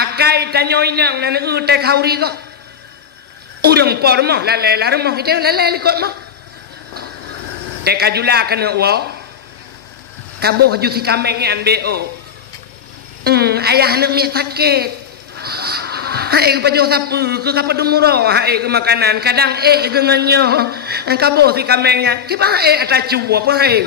akai tanyo inang nan te khauri ko urang por mo lale la mo ite lale likot mo te kajula kana wo kaboh ju si kameng an bo ayah nak mi sakit hai ke pajo sapu ke kapa dumuro hai ke makanan kadang ke nganyo kaboh si kamengnya ki ba ata cu apa hai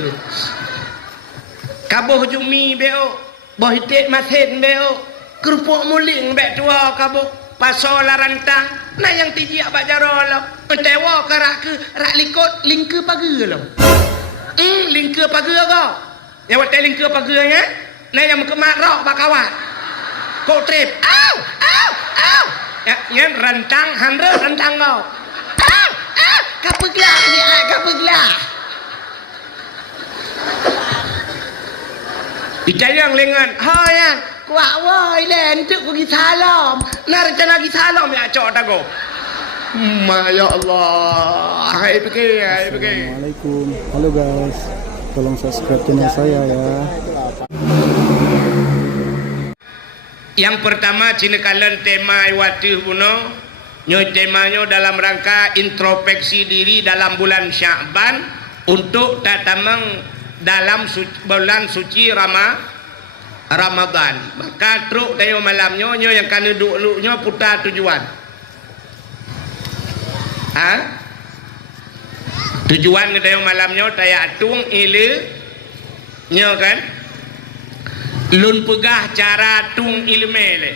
kaboh ju mi bo boh ite masen bo kerupuk muling be tua kaboh pasol rantang na yang tiji abak jaro lo tewa karak ke rak likot lingke pagi lo lingke pagi ko ya wat lingke pagi nya na yang kemak rok bakawat kok trip au ya nyen rantang handre rantang kau kapeglah ni kapeglah Icayang lengan hayan kuak woi len tu pergi salam nak rencana pergi salam ya cok tago ya Allah hai pergi. Assalamualaikum, halo guys, tolong subscribe channel saya ya. Yang pertama cinekalan tema iwati buno nyoy temanya dalam rangka introspeksi diri dalam bulan Sya'ban untuk tatamang dalam bulan suci Ramadan. Maka truk tayo malamnya nyo yang kana duk-luknya putar tujuan. Tujuan tayo malamnya taya atung ile nyo kan. Lun pegah cara tung ilmu le.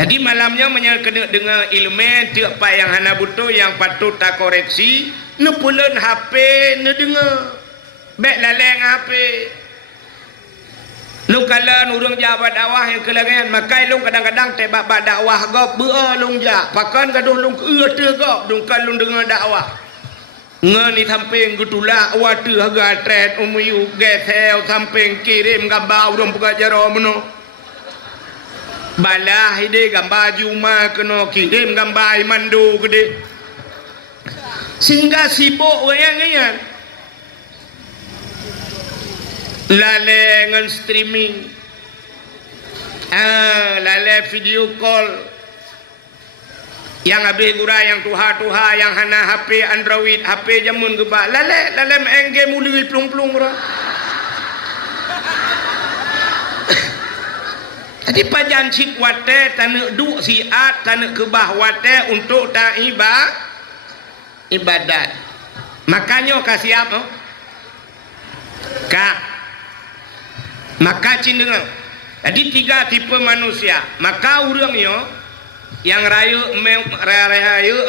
Jadi malamnya menyangkena dengan ilmu tiap apa yang hana butuh yang patut tak koreksi, ne pulen HP ne dengar. Bek laleng HP. Lu kala urang jabat dakwah yang kelangan makai lu kadang-kadang tebak dakwah gop beu lung ja. Pakan gaduh lung eut gop dung kan lung dengar dakwah. Ngani samping gutula watu haga tret umuyu gesel samping kirim gambar urang buka jaro meno balah ide gambar juma kena kirim gambar mandu gede sehingga sibuk wayang lale ngan streaming lale video call yang habis gura yang tuha yang hana HP Android HP jamun gebak lale mengge muli plung-plung gura jadi pajan cik wate tanek duk siat tanek kebah wate untuk tak ibadat makanya kasih apa kak maka cindengang jadi 3 tipe manusia maka urangnya yang rayu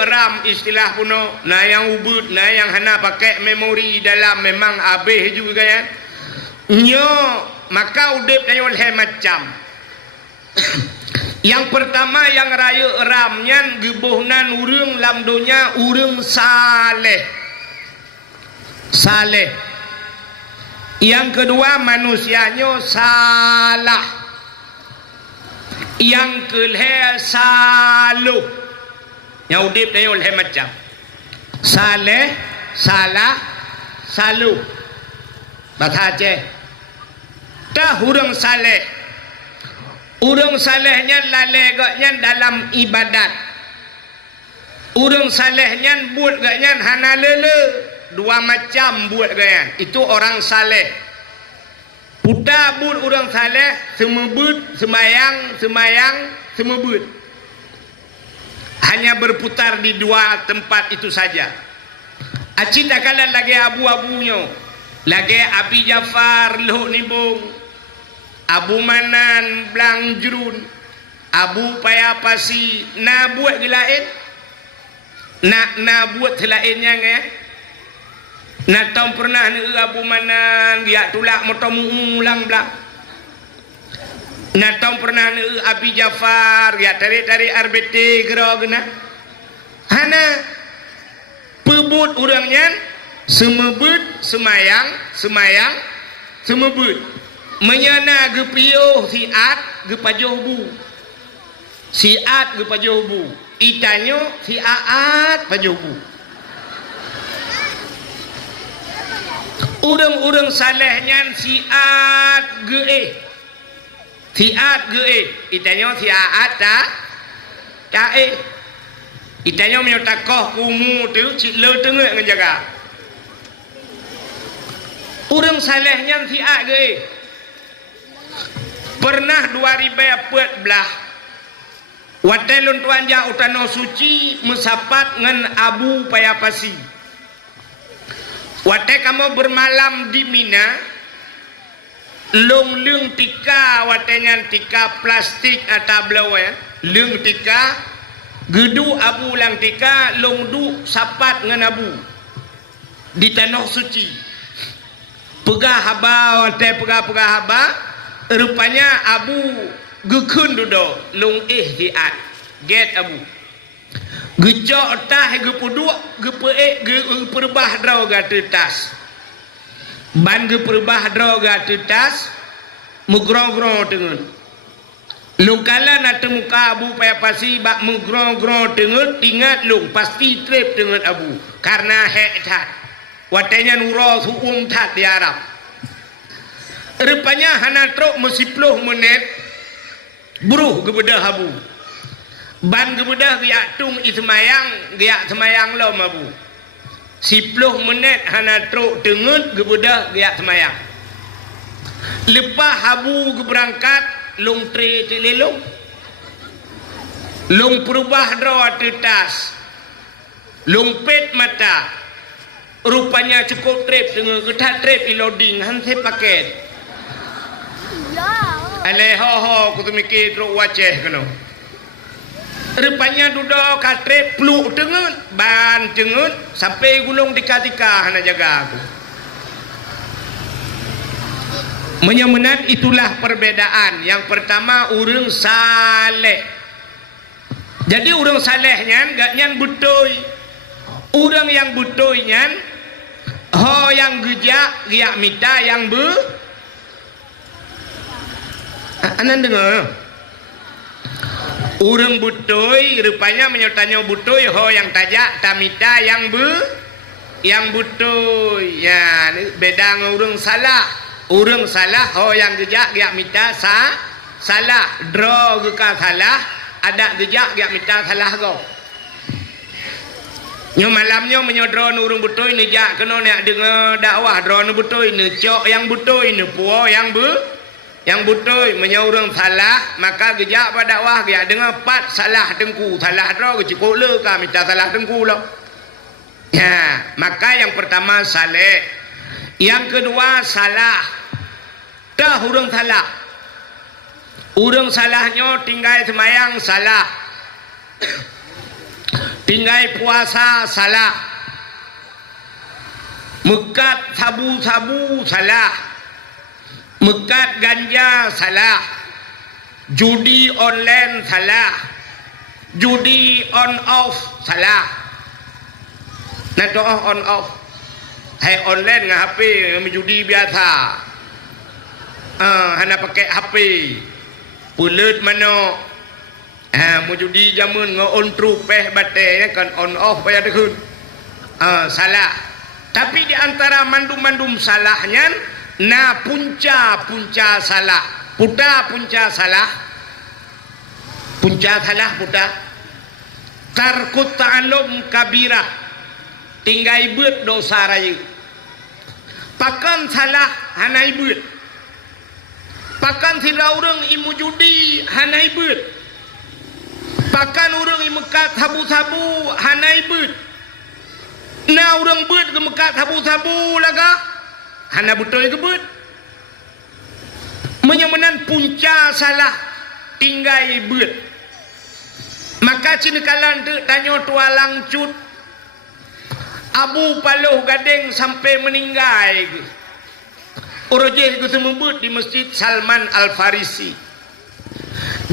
ram istilah kuno na yang ubud na yang hana pakai memori dalam memang abeh juga ya nyo maka udip na oleh macam yang pertama yang rayu ram nyan gebuhnan urang lam dunya urang saleh yang kedua manusianya salah yang kelih saluh yang udip dia oleh macam saleh salah saluh bahasa Aceh dah urang salehnya lalegnya dalam ibadat urang salehnya buat gaknya hana lele 2 macam buat gaknya itu orang saleh putar bud orang saleh semebut semayang semebut hanya berputar di 2 tempat itu saja. Acin tak kalah lagi abu-abunya lagi Abi Jafar Lohuk Nibung Abu Manan Blang Jurun Abu Payapasi na buat gelain na buat selainnya nak tahu pernah ni Abu Manan dia tulak motomu ulang belak nak tahu pernah ni Abi Jafar dia tarik RBT gerok kena hana pebut orangnya semebut semayang semebut menyana gepiuh siat gepajoh bu siat gepajoh bu itanyo siat pajoh bu urang-urang salehnya siat ge Tiat ge itanya tiat ta itanya menyotakoh kumu tu cik le tengok ngejaga urang salehnya tiat ge pernah 2014 watelun tuanja utano suci musapat ngan Abu Payapasi wate kamu bermalam di Mina long lung tika watenyan tika plastik atau blawan lung tika gedu Abu lang tika long du sapat ngan Abu di tanah suci pegah haba wate pegah haba rupanya Abu gekun dudo long tiat get Abu gejok tah gepuduk geperbah draw gatetas ban geperbah draw gatetas mugrong-grong tengen long kala na temuka Abu Payapasi bak mugrong-grong tengen ingat long pasti trip tengen Abu karena hektat watenya nuro hukum tat di Arab rupanya hana truk mesipluh menit buruh gebedah Abu ban gebedah giak tung ismayang giak semayang lo Abu 10 menit hana truk tengut gebedah giak semayang lepas Abu berangkat long tre telelong long perubah draw tetas long pet mata rupanya cukup trip dengan getat trip loading hanse paket ale ho kutu mikir truk waceh kena rupanya duduk katre peluk tengut ban tengut sampai gulung tika-tika hana jaga aku menyemenat itulah perbedaan yang pertama urang saleh jadi urang salehnya gak nyan butoy urang yang butoy nyan ho yang gejak giak mita yang anan dengar urang butoy rupanya menyertanya butoy ho yang tajak tamita yang butoy ya beda dengan urang salah ho yang gejak giak mita salah draw geka salah ada gejak giak mita salah go nyo malamnya menyodron urang butoy ni jak kena nak dengar dakwah draw nu butoy ni cok yang butoy ni puo yang butoy menyaurang salah maka gejak pada dakwah dia dengar pat salah dengku salah draw ke cikole ka minta salah dengku lo ya maka yang pertama saleh yang kedua salah dah urang salahnya tinggal semayang salah tinggal puasa salah mekat sabu-sabu salah mekat ganja salah judi online salah judi on off salah nah tu on off hai online dengan HP judi biasa hana pakai HP pulut mano mau judi jamun on true peh bate kan on off payah dekun salah tapi di antara mandum-mandum salahnya na punca salah punca salah tarkut ta'alum kabirah tinggai beut dosa raya pakan salah hanai beut pakan sila urang imu judi hanai beut pakan urang imu mekat sabu-sabu hanai beut na urang beut ke mekat sabu-sabu laga hana betul kebut menyemenan punca salah tinggai beut maka cinekalan tu tanya tualang cut Abu Paloh Gading sampai meninggal urujih ku semebut di Masjid Salman Al-Farisi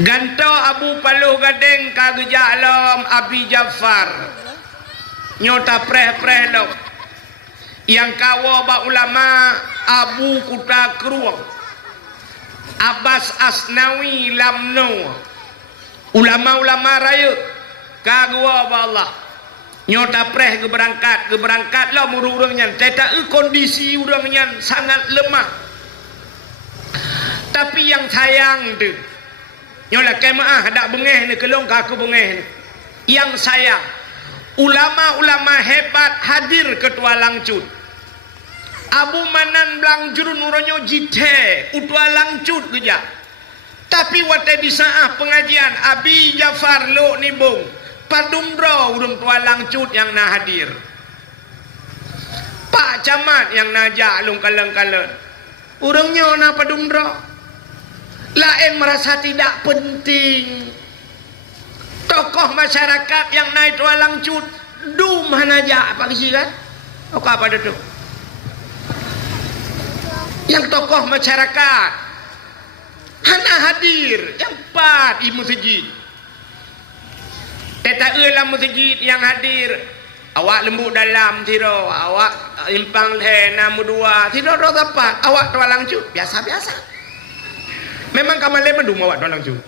gantau Abu Paloh Gading kagejak alam Abi Jafar nyota preh lo yang kawa ba ulama Abu Kuta Keruang Abbas Asnawi Lamno ulama-ulama raya kagwa ba Allah nyota preh keberangkat lah mururangnya teta kondisi urangnya sangat lemah Tapi yang sayang tu, nyolah kemaah ada bengeh ni kelong kaku bengeh ni. Yang sayang, ulama-ulama hebat hadir ketua Langcut. Abu Manan Blang Jurun uronyo jite utua Langcut geja. Tapi wate disaah pengajian Abi Jafar lo nibung padumdro urung tua Langcut yang na hadir. Pak Camat yang najak lung kaleng-kaleng. Urangnya na padumdro. Lain merasa tidak penting. Tokoh masyarakat yang naik tua Langcut dumah najak apa kisi kan? Tokoh apa itu? Yang tokoh masyarakat hana hadir yang 4 di masjid. Teta dalam masjid yang hadir awak lembut dalam tiro, awak impang le namu 2 tiro ro dapat, awak tua Langcut biasa-biasa. Memang kamale mendung awak tua Langcut.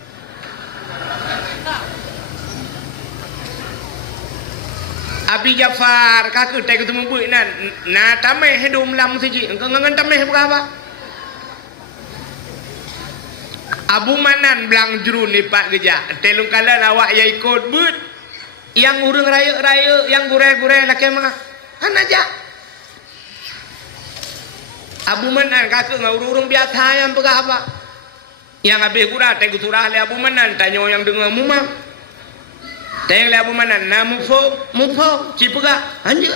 Abi Jafar kakak tak ketemu buik nan na tamai hidum lam masjid engkau ngan tamai berapa? Abu Manan Blang Jurun ni pak geja telung kala awak ya ikut but yang urang raya-raya yang gure-gure laki mah kan aja Abu Manan kakak ngau urung biasa yang berapa yang habis gura tegu surah le Abu Manan tanya yang dengar mumam tanya le Abu Manan na mufo cipega anjir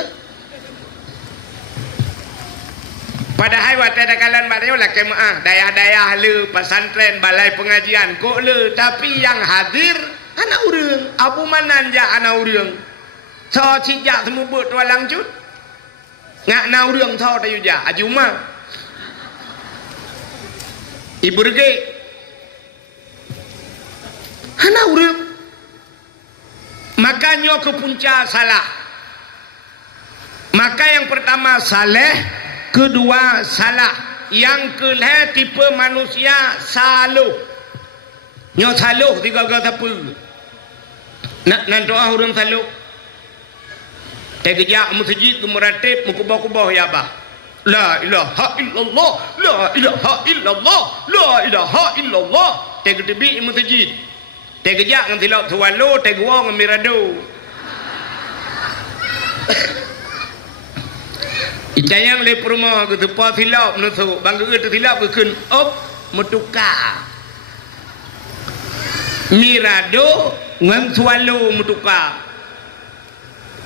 padahal wate dakalan baryo laki mah daya-daya le pesantren balai pengajian kok le tapi yang hadir anak urang Abu Manan ja anak urang so cijak semua buat tua Langcut ngak na urang so tayu ja ajuma ibu rege anak urang makanya ke punca salah. Maka yang pertama saleh, kedua salah, yang kelih tipe manusia saluh. Nyo saluh tiga kata apa? Nak doa orang saluh. Tegak masjid tu meratib mukubah-kubah ya bah. La ilaha illallah, la ilaha illallah, la ilaha illallah. Tegak tebi masjid. Tegak ngan tilap tualo, tegak ngan mirado. Icayang le rumah ke tempat tilap nusu, bangga ke tilap ke kun op mutuka. Mirado ngan tualo mutuka.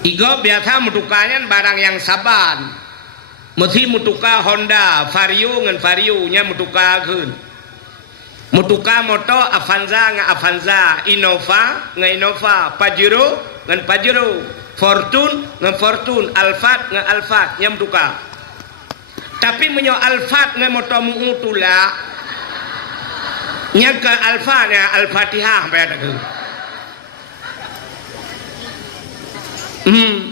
Iga biasa mutukanya barang yang saban. Mesti mutuka Honda, Vario ngan Vario nya mutuka kun. Mutuka moto Avanza ngan Avanza, Innova ngan Innova, Pajero ngan Pajero, Fortune ngan Fortune, Alphard ngan Alphard nya mutuka. Tapi menyo Alphard ngan moto muutula nya ke Alfa nya Al-Fatihah bayar ke.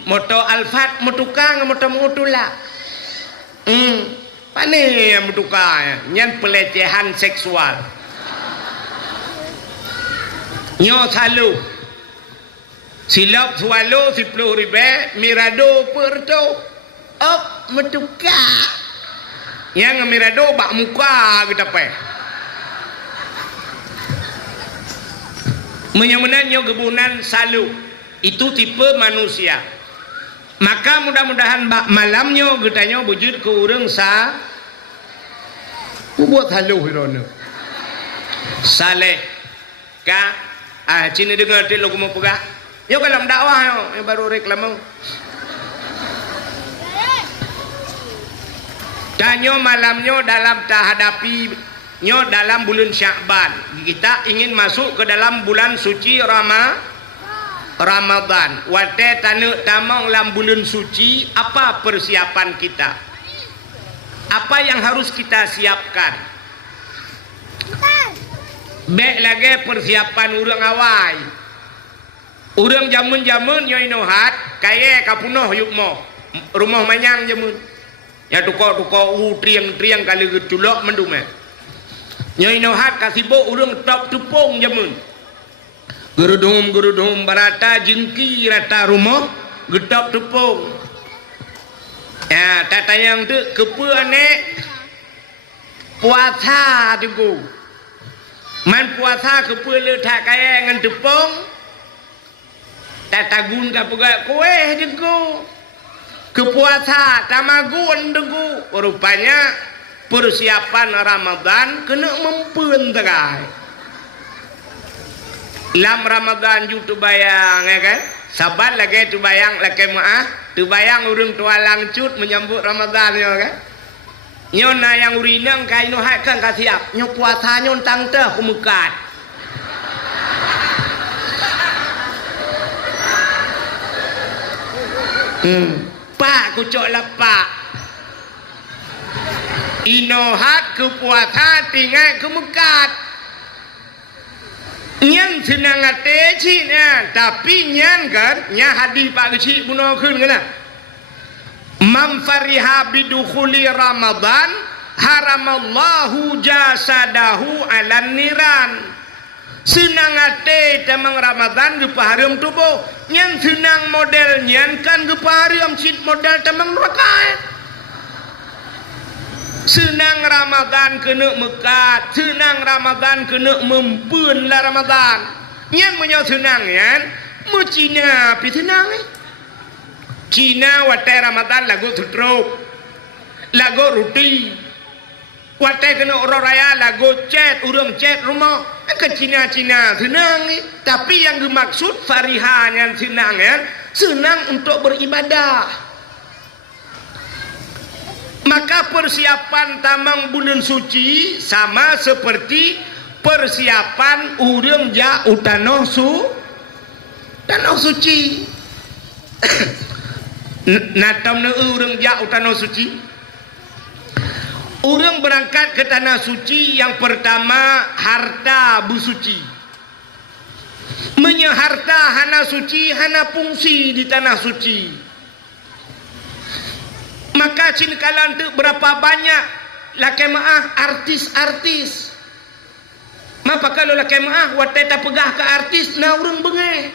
Moto Alphard mutuka ngan moto muutula. Pane yang mutuka nya pelecehan seksual. Nyo salu silap swalo 10 ribu mirado perto op metuka yang mirado bak muka kita pe menyemenannya kebunan salu itu tipe manusia. Maka mudah-mudahan bak malamnya getanya bujur ke urang sa buat salu hirono saleh ka Cina dengar dia lagu mau pegah. Yo kalau dakwah yo, yang baru reklam. Danyo malamnya dalam tahadapi nyo dalam bulan Sya'ban. Kita ingin masuk ke dalam bulan suci Ramadan. Wate tanu tamang dalam bulan suci, apa persiapan kita? Apa yang harus kita siapkan? Baik lagi persiapan urang awai. Urang jamun-jamun yo inohat kaya kapunoh yukmo. Rumah manyang jamun. Ya tuko triang-triang kali getulok mendume. Yo inohat kasibo urang top tupung jamun. Gerudum barata jengki rata rumah getop tupung. Ya tatayang tu kepu ane puasa tunggu man puasa ke pula tak kaya dengan tepung tak tagun ke pegak kue tunggu ke puasa tamagun tunggu rupanya persiapan Ramadan kena mempun terai lam Ramadan ju tu bayang ya kan sabar lagi tu bayang lagi maaf tu bayang urung tua langcut menyambut Ramadan ya kan nyon na yang urinang kai no hai kan ka siap nyo puasa nyon tang teh kumekat pak kucok lepak inohat ke puasa tinggal kumekat nyan senang ate cina tapi nyan kan nya hadis pak kecil bunuh kun kena man fariha bidukhuli ramadan haramallahu jasadahu alan niran senang ate tamang ramadan gepaharum tubuh nyan senang model nyan kan gepaharum cit model tamang neraka senang Ramadan kena mekat senang Ramadan kena mempun lah Ramadan yang menyau senang yan mu Cina pi senang Cina watai Ramadan lagu tutruk lagu roti watai kena orang raya lagu chat urang chat rumah ke Cina senang tapi yang dimaksud farihan yang senang yan senang untuk beribadah. Maka persiapan tamang bulan suci sama seperti persiapan urang ja utanoh tanah suci. Natam ne urang ja utanoh suci. Urang berangkat ke tanah suci yang pertama harta busuci. Menyeharta hana suci hana fungsi di tanah suci. Maka cinkalan tu berapa banyak laki maah artis-artis. Maka kalau laki maah watai tak pegah ke artis na urang bengai.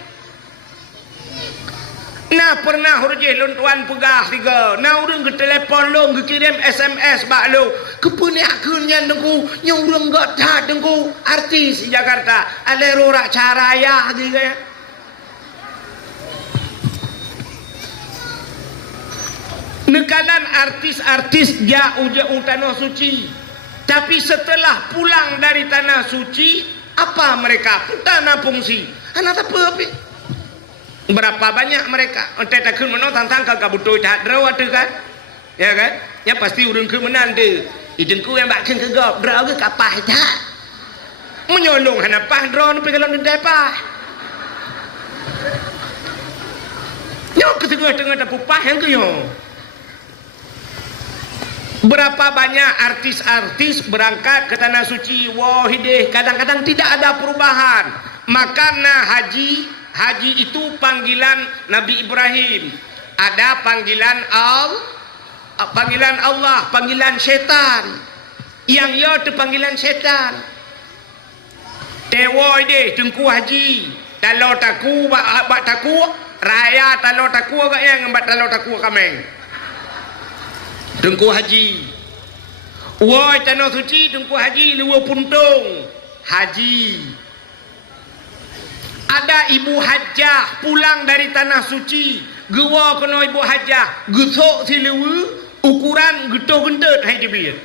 Na pernah hurje lon tuan pegah tiga. Na urang ke telefon long ke kirim SMS bak lo. Kepunyakkeun dengku nya urang gak tat dengku artis di Jakarta. Ale rorak caraya gitu ya. Nekalan artis-artis jauh tanah suci tapi setelah pulang dari tanah suci apa mereka tanah fungsi anak apa berapa banyak mereka entah tak kun menang tantang kagak butuh tak draw ada kan ya kan ya pasti urang kun menang de idengku yang bakkan kegap draw ke kapah tak menyolong hanapah draw ni kalau ndai pah nyok ke tengah-tengah tak pupah yang ke yo. Berapa banyak artis-artis berangkat ke tanah suci wahideh kadang-kadang tidak ada perubahan. Makana haji itu panggilan Nabi Ibrahim. Ada panggilan Allah, panggilan setan. Yang yo tu panggilan setan. Tewo deh tengku haji. Kalau taku bak taku raya kalau taku gak yang bat kalau taku kameng. Tengku haji woi tanah suci tengku haji luar puntung haji ada ibu hajjah pulang dari tanah suci gewa kena ibu hajjah gesok si lewu ukuran getuh gendut hai dibir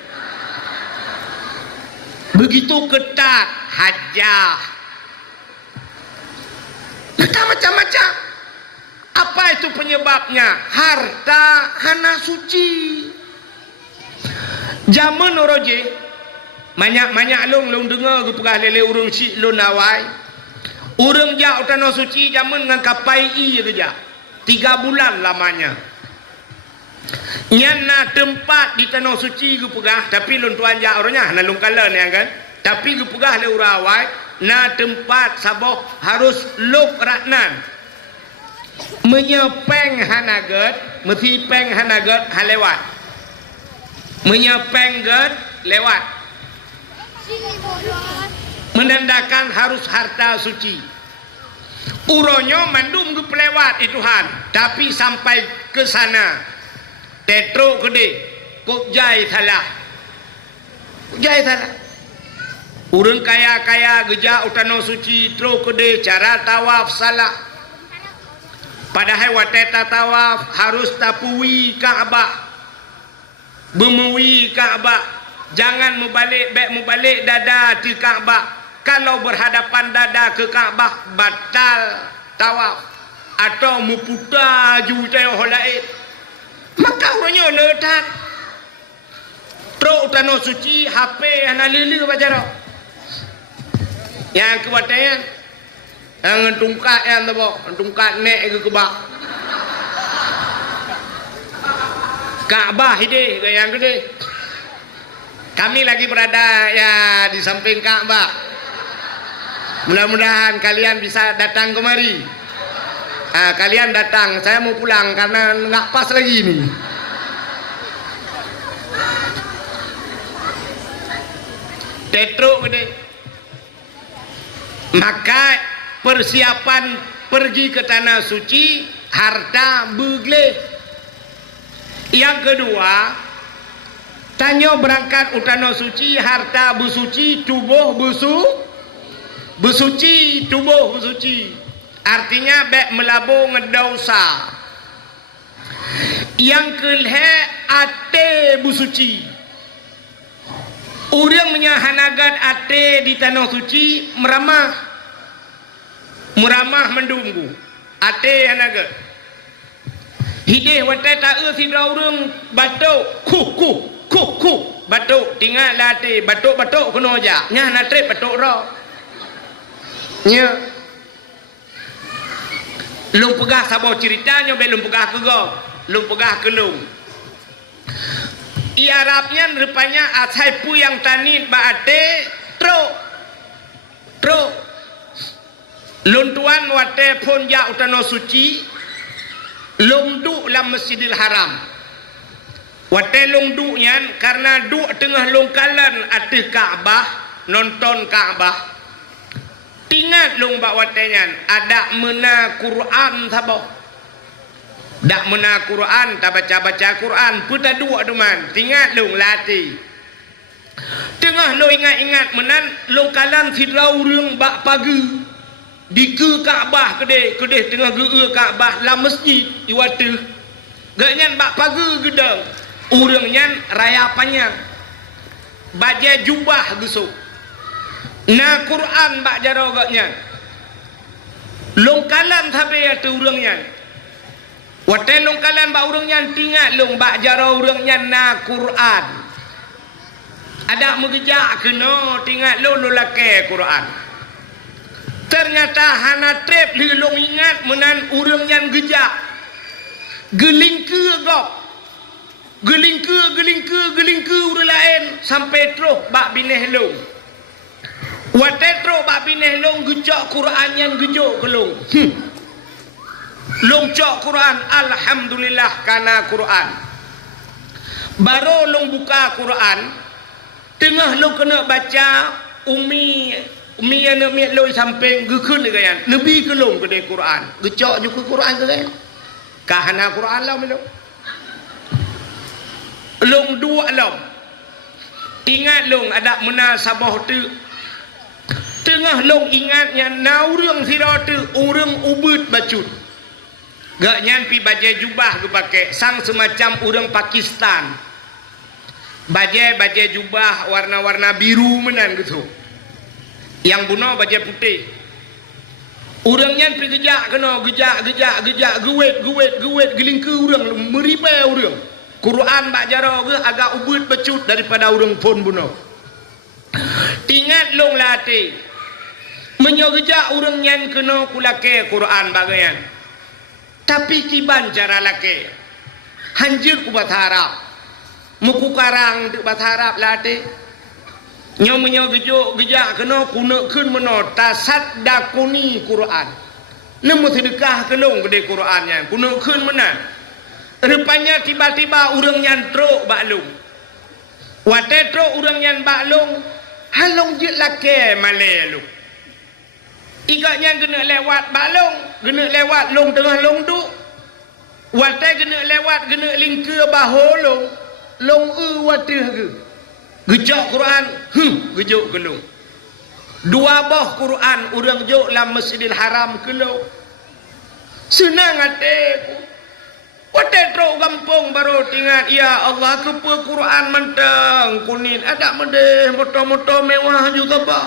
begitu ketat hajjah ketat macam-macam apa itu penyebabnya harta hana suci. Zaman oroje banyak long dengar ke pegah lele urang si lon awai urang ja tanah suci zaman ngan kapai i kerja 3 bulan lamanya nyana tempat di tanah suci ke pegah tapi lon tuan ja orangnya na long kala ni kan tapi ke pegah le urang awai na tempat sabok harus lop ratnan menyepeng hanaget mesti peng hanaget halewat menyepeng ged lewat menandakan harus harta suci uronyo mandum ke pelewat Tuhan tapi sampai ke sana tetro gede kok jai salah Jai salah. Urang kaya-kaya geja utano suci tro kede cara tawaf salah. Padahal wateta tawaf harus tapui Ka'bah. Bermui Ka'bah. Jangan mubalik dada di Ka'bah. Kalau berhadapan dada ke Ka'bah batal tawaf atau muputar juta holaid. Maka orangnya letak. Tro utano suci HP ana lili bajaro. Yang kebatian yang tungkat yang tabo tungkat nek ke bak Ka'bah ide yang gede. Kami lagi berada ya di samping Ka'bah. Mudah-mudahan kalian bisa datang kemari. Kalian datang, saya mau pulang karena nggak pas lagi ini. Tetro gede. Maka persiapan pergi ke tanah suci harta begle. Yang kedua, tanyo berangkat utano suci harta besuci tubuh besuci tubuh besuci. Artinya bek melabu ngedosa. Yang kelhe ate besuci. Orang menyahanagan ate di tanah suci meramah mendunggu ate hanaga hideh watai ta'e sidra orang batuk ku batuk tinggal ate batuk kena aja nyah natre batuk roh nya lung pegah sabo ceritanya belum pegah ke go lung pegah ke lung Arabnya rupanya asaipu yang tanit baate tro luntuan wate ponja utano suci lungdu lam Masjidil Haram wate lungdu nyan karena du tengah lungkalan atih Ka'bah nonton Ka'bah tingat lung bak wate nyan ada mena Quran sabo. Dak mena Quran, tak baca Quran, puta dua duman, tingat lung lati. Tengah lo ingat menan lo kalan fidrau reung bak pagi di ke Ka'bah kedeh tengah ge Ka'bah la masjid iwatu. Ganyan bak pagi gedang. Urang nyan raya panjang. Baja jubah gesuk. Na Quran bak jaro gaknya. Long kalan sabe atu urang nyan. Wate long kalan ba urang nyan tingat long bak jaro urang nyan na Quran. Ada mengejak kena tingat lo lake Quran. Ternyata hana trep li long ingat menan urang nyan gejak. Gelingke gok. Gelingke urang lain sampai terus bak bineh long. Wate terus bak bineh long gejak Quran nyan gejuk kelong. Long cok Quran alhamdulillah kana Quran. Baru long buka Quran tengah long kena baca umi ana mi lo samping gekeun le gayan lebih ke long gede Quran gecok juga Quran ke gayan kahana Quran lah melo long dua long ingat long ada munasabah tu tengah long ingatnya naurang siratu urang ubud bacut. Gak nyampi baju jubah gue pakai sang semacam orang Pakistan. Baju jubah warna-warna biru menan gitu. Yang buno baju putih. Orang nyampi gejak kena gejak gewet gelingke orang meripai orang. Quran bak jaro ge agak ubud becut daripada orang pun buno. Tingat long lati. Menyogejak orang nyan kena kulake Quran bagayan. Tapi kiban cara laki hanjir ku bat harap muku karang tu bat harap lati nyomenyo gejak kena kunekeun meno tasad dakuni Quran nemu sedekah kelong gede Qurannya kunekeun menan rupanya tiba-tiba urang nyantro baklung watetro urang nyan baklung halong je laki malelu igaknya kena lewat balong, kena lewat long tengah long tu. Watai kena lewat kena lingka baho long, long watih ke. Gejok Quran, gejok gelung. Dua boh Quran urang jok dalam Masjidil Haram gelung. Senang hatiku. Wadah teruk gampung baru tinggal. Ya Allah, kepa Quran mentang kuning. Ada medeh motor-motor mewah juga pak.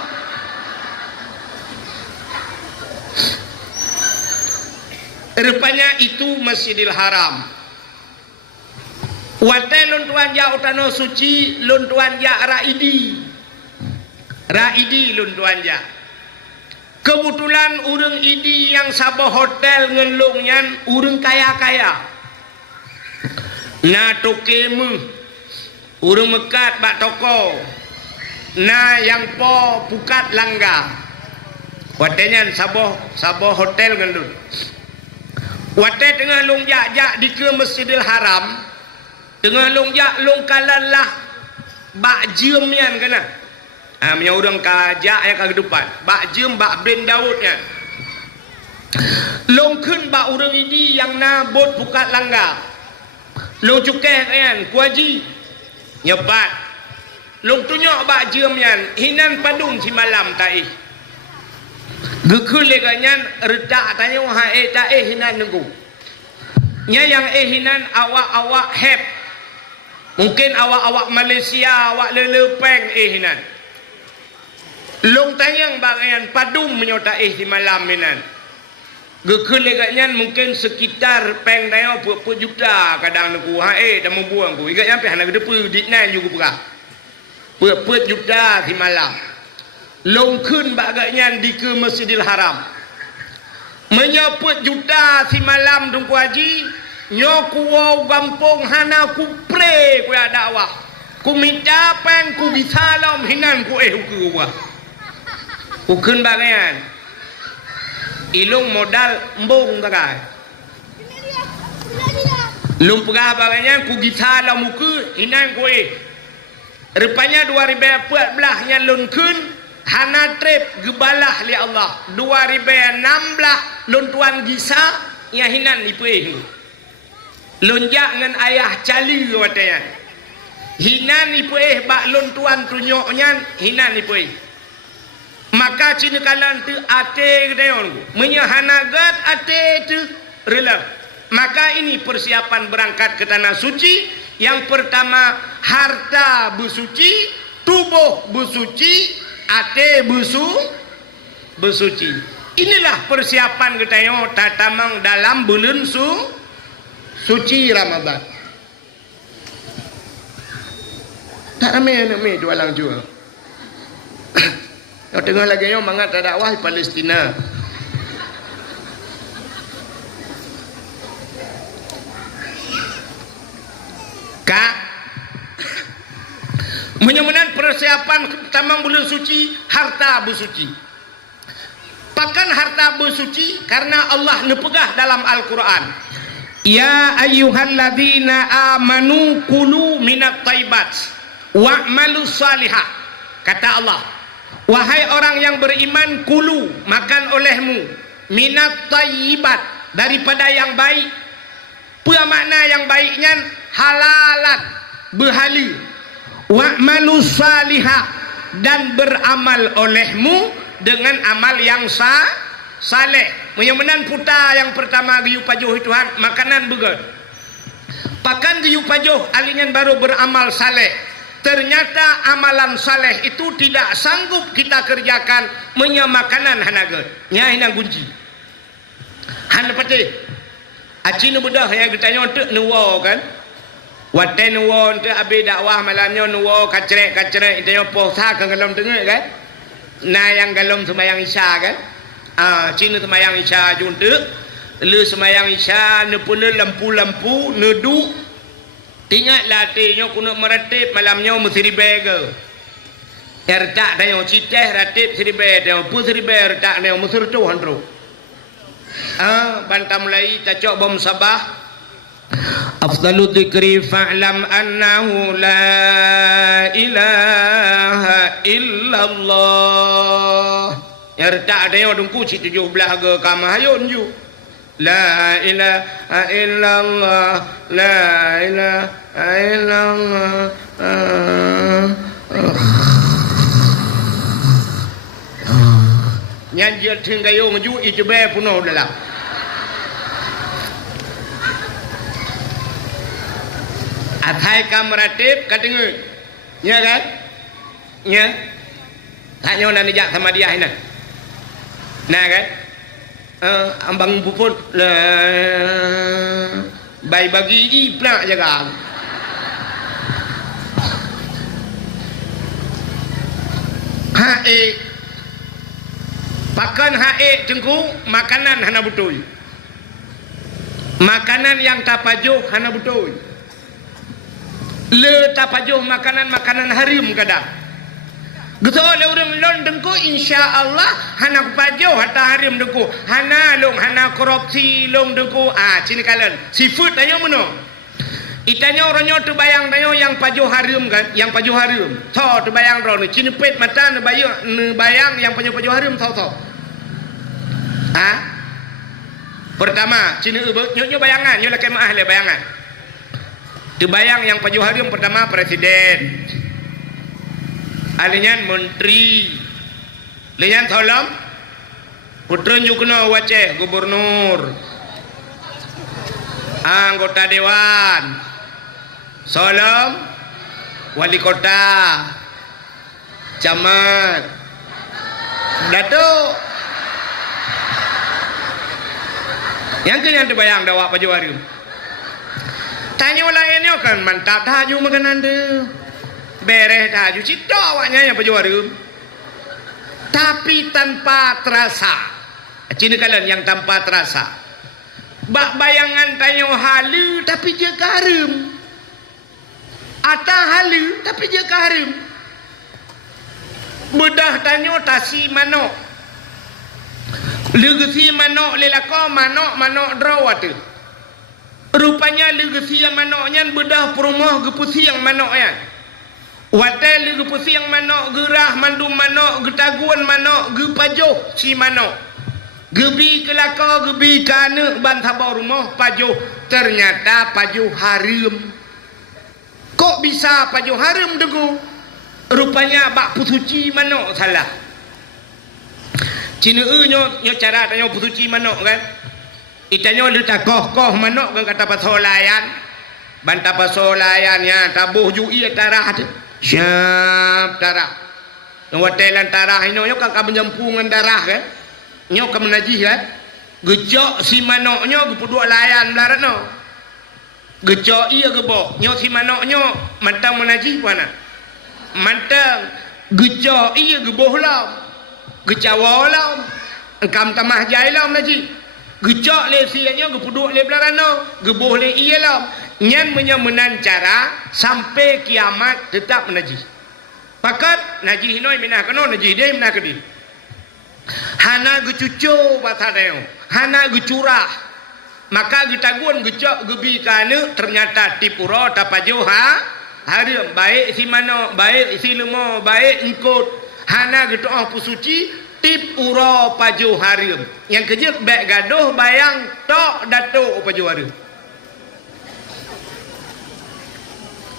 Rupanya itu Masjidil Haram. Wadah luntuan ya utano suci, luntuan ya raidi. Raidi luntuan ya. Kebetulan urang idi yang sabah hotel ngelungnya urang kaya-kaya. Na tokemu urang mekat bak toko. Na yang po pukat langga. Watenya sabah hotel ngelung. Wate tengah long jak di ke Masjidil Haram. Tengah long jak long kalalah bak jemian kana. Punya orang kajak yang ke depan bak jem bak brand Daudnya longkun bak orang ini yang nabot bukat langgar long cukeh kan kuaji nyebat long tunjuk bak jem yan hinan padung si malam taih gekul leganyan redak tanya hae taih hinan nunggu nya yang hinan awak-awak heb mungkin awak-awak Malaysia awak lelepeng hinan long tanyang bagian padum menyotai di malam minan. Gekul legatnya mungkin sekitar peng tayo pun juta kadang aku hae dah membuang ku. Igat sampai hana gedepu ditnan juga berah. Pun juta di malam. Long kun bagian di ke Masjidil Haram. Menyaput juta di malam dungku haji. Nyoku wau gampung hana ku pre ku dakwah. Ku minta peng ku bisalam hinan ku ku wah. Ukun bagian ilung modal embung takai lung pegah bagian ku gitala muka inan kue rupanya 2014 nya lun kun hana trip gebalah li Allah 2016 lun tuan gisa nya hinan ipue lun jak ngan ayah cali watanya hinan ipue bak lun tuan tunyoknya hinan ipue maka cina kalan tu ate gedeon menyahanagat ate tu rela maka ini persiapan berangkat ke tanah suci yang pertama harta bersuci tubuh bersuci ate bersuci inilah persiapan gedeon tatamang dalam bulan suci Ramadan tak ramai dua lang jual yang tengah lagi yang mangat dakwah Palestina. Kak, menyamanan persiapan tamang bulan suci harta bersuci. Pakan harta bersuci karena Allah nepegah dalam Al-Quran. Ya ayyuhalladzina amanu kulu minat taibat wa'malu salihah. Kata Allah. Wahai orang yang beriman, kulu makan olehmu minat tayyibat daripada yang baik. Apa makna yang baiknya? Halalan berhali. Wa'malu salihah dan beramal olehmu dengan amal yang saleh. Menyamanan putar yang pertama giyu pajuh Tuhan makanan begat. Pakan giyu pajuh alingan baru beramal saleh. Ternyata amalan saleh itu tidak sanggup kita kerjakan menyamakanan hanaga nya hina kunci han pati acina bedah yang ditanya untuk nuwa kan waten nuwa untuk abi dakwah malamnya nuwa kacrek itu posa ke dalam tengah kan nah yang dalam sembahyang isya kan cina sembahyang isya juntuk lu sembahyang isya nepula lampu-lampu nedu ingat latihnya kuna meratip malamnya mesti ribega ertak dah yang citeh ratip seribe dah pun seribe ertak dah mesti tu handro bantah mulai tacok bom sabah afdalu dzikri fa'lam annahu la ilaha illallah ertak dah yang dungku ci 17 ke kamahayun ju la ilaha illallah la ilaha illallah nyanjil tinggayo ngaju ijbe puno dalam athai kamratip kadengu nya kan nya hanya nak dijak sama dia ini nah kan ambang puput bayi bagi ibnak jaga hae pakan hae tengku makanan hana betul makanan yang tapajuh hana betul le tapajuh makanan harim kadang gitu le urang lon dengku insyaallah hana pajuh hatta harim dengku hana long hana korupsi long dengku cini kalian seafood ayo meno itanya orangnya tu bayang tayo yang pajuh harim kan yang pajuh harim tho tu bayang ro ni cini pet mata ne bayang yang pajuh harim tho pertama cini nyo bayangan nyo lakai maah le bayangan tu bayang yang pajuh harim pertama presiden alinyan menteri linyan tolong putren jukno waceh gubernur anggota dewan solom wali kota camat datuk yang kena terbayang dakwah pajuh harim tanya lainnya kan mantap tahaju makanan tu beres tahaju cita awaknya yang pajuh harim tapi tanpa terasa cina kalian yang tanpa terasa bak bayangan tanya halu tapi dia harim ata halu tapi dia harim bedah tanya tasi manok legasi manok lelako manok drawat rupanya legasi yang manoknya bedah perumah gepusi yang manoknya watel gepusi yang manok gerah mandum manok getaguan manok gepajoh si manok gebi kelaka gebi kana bantabau rumah pajuh ternyata pajuh harim kok bisa pajuh harim degu rupanya bak pusuci manok salah cina nyo cara tanya pusuci manok kan itanya letak koh manok kan kata pasolayan banta pasolayan tabuh jui tarah tu siap tarah watelan tarah ino kan kabejampungan darah kan nyo ka menajih kan gejok si manoknya gepuduk layan belarano gejok iya gebok nyo si manoknya mantang menajih mana mantang gejok iya geboh lam gecawa lam engkam tamah jai lam najih gejok le sianya gepuduk le belarano geboh le iya lam nyan menyemenan cara sampai kiamat tetap menajih pakat najih noi minah kano najih dia minah kedi hana gecucu batadeo hana gecurah maka getaguan gecok gebi kana ternyata tipuro tapajuh harim baik si mano baik si lemo baik engkut hana getoh pusuci tip uro pajuh harim yang kejut baik gaduh bayang tok datuk pajuh harim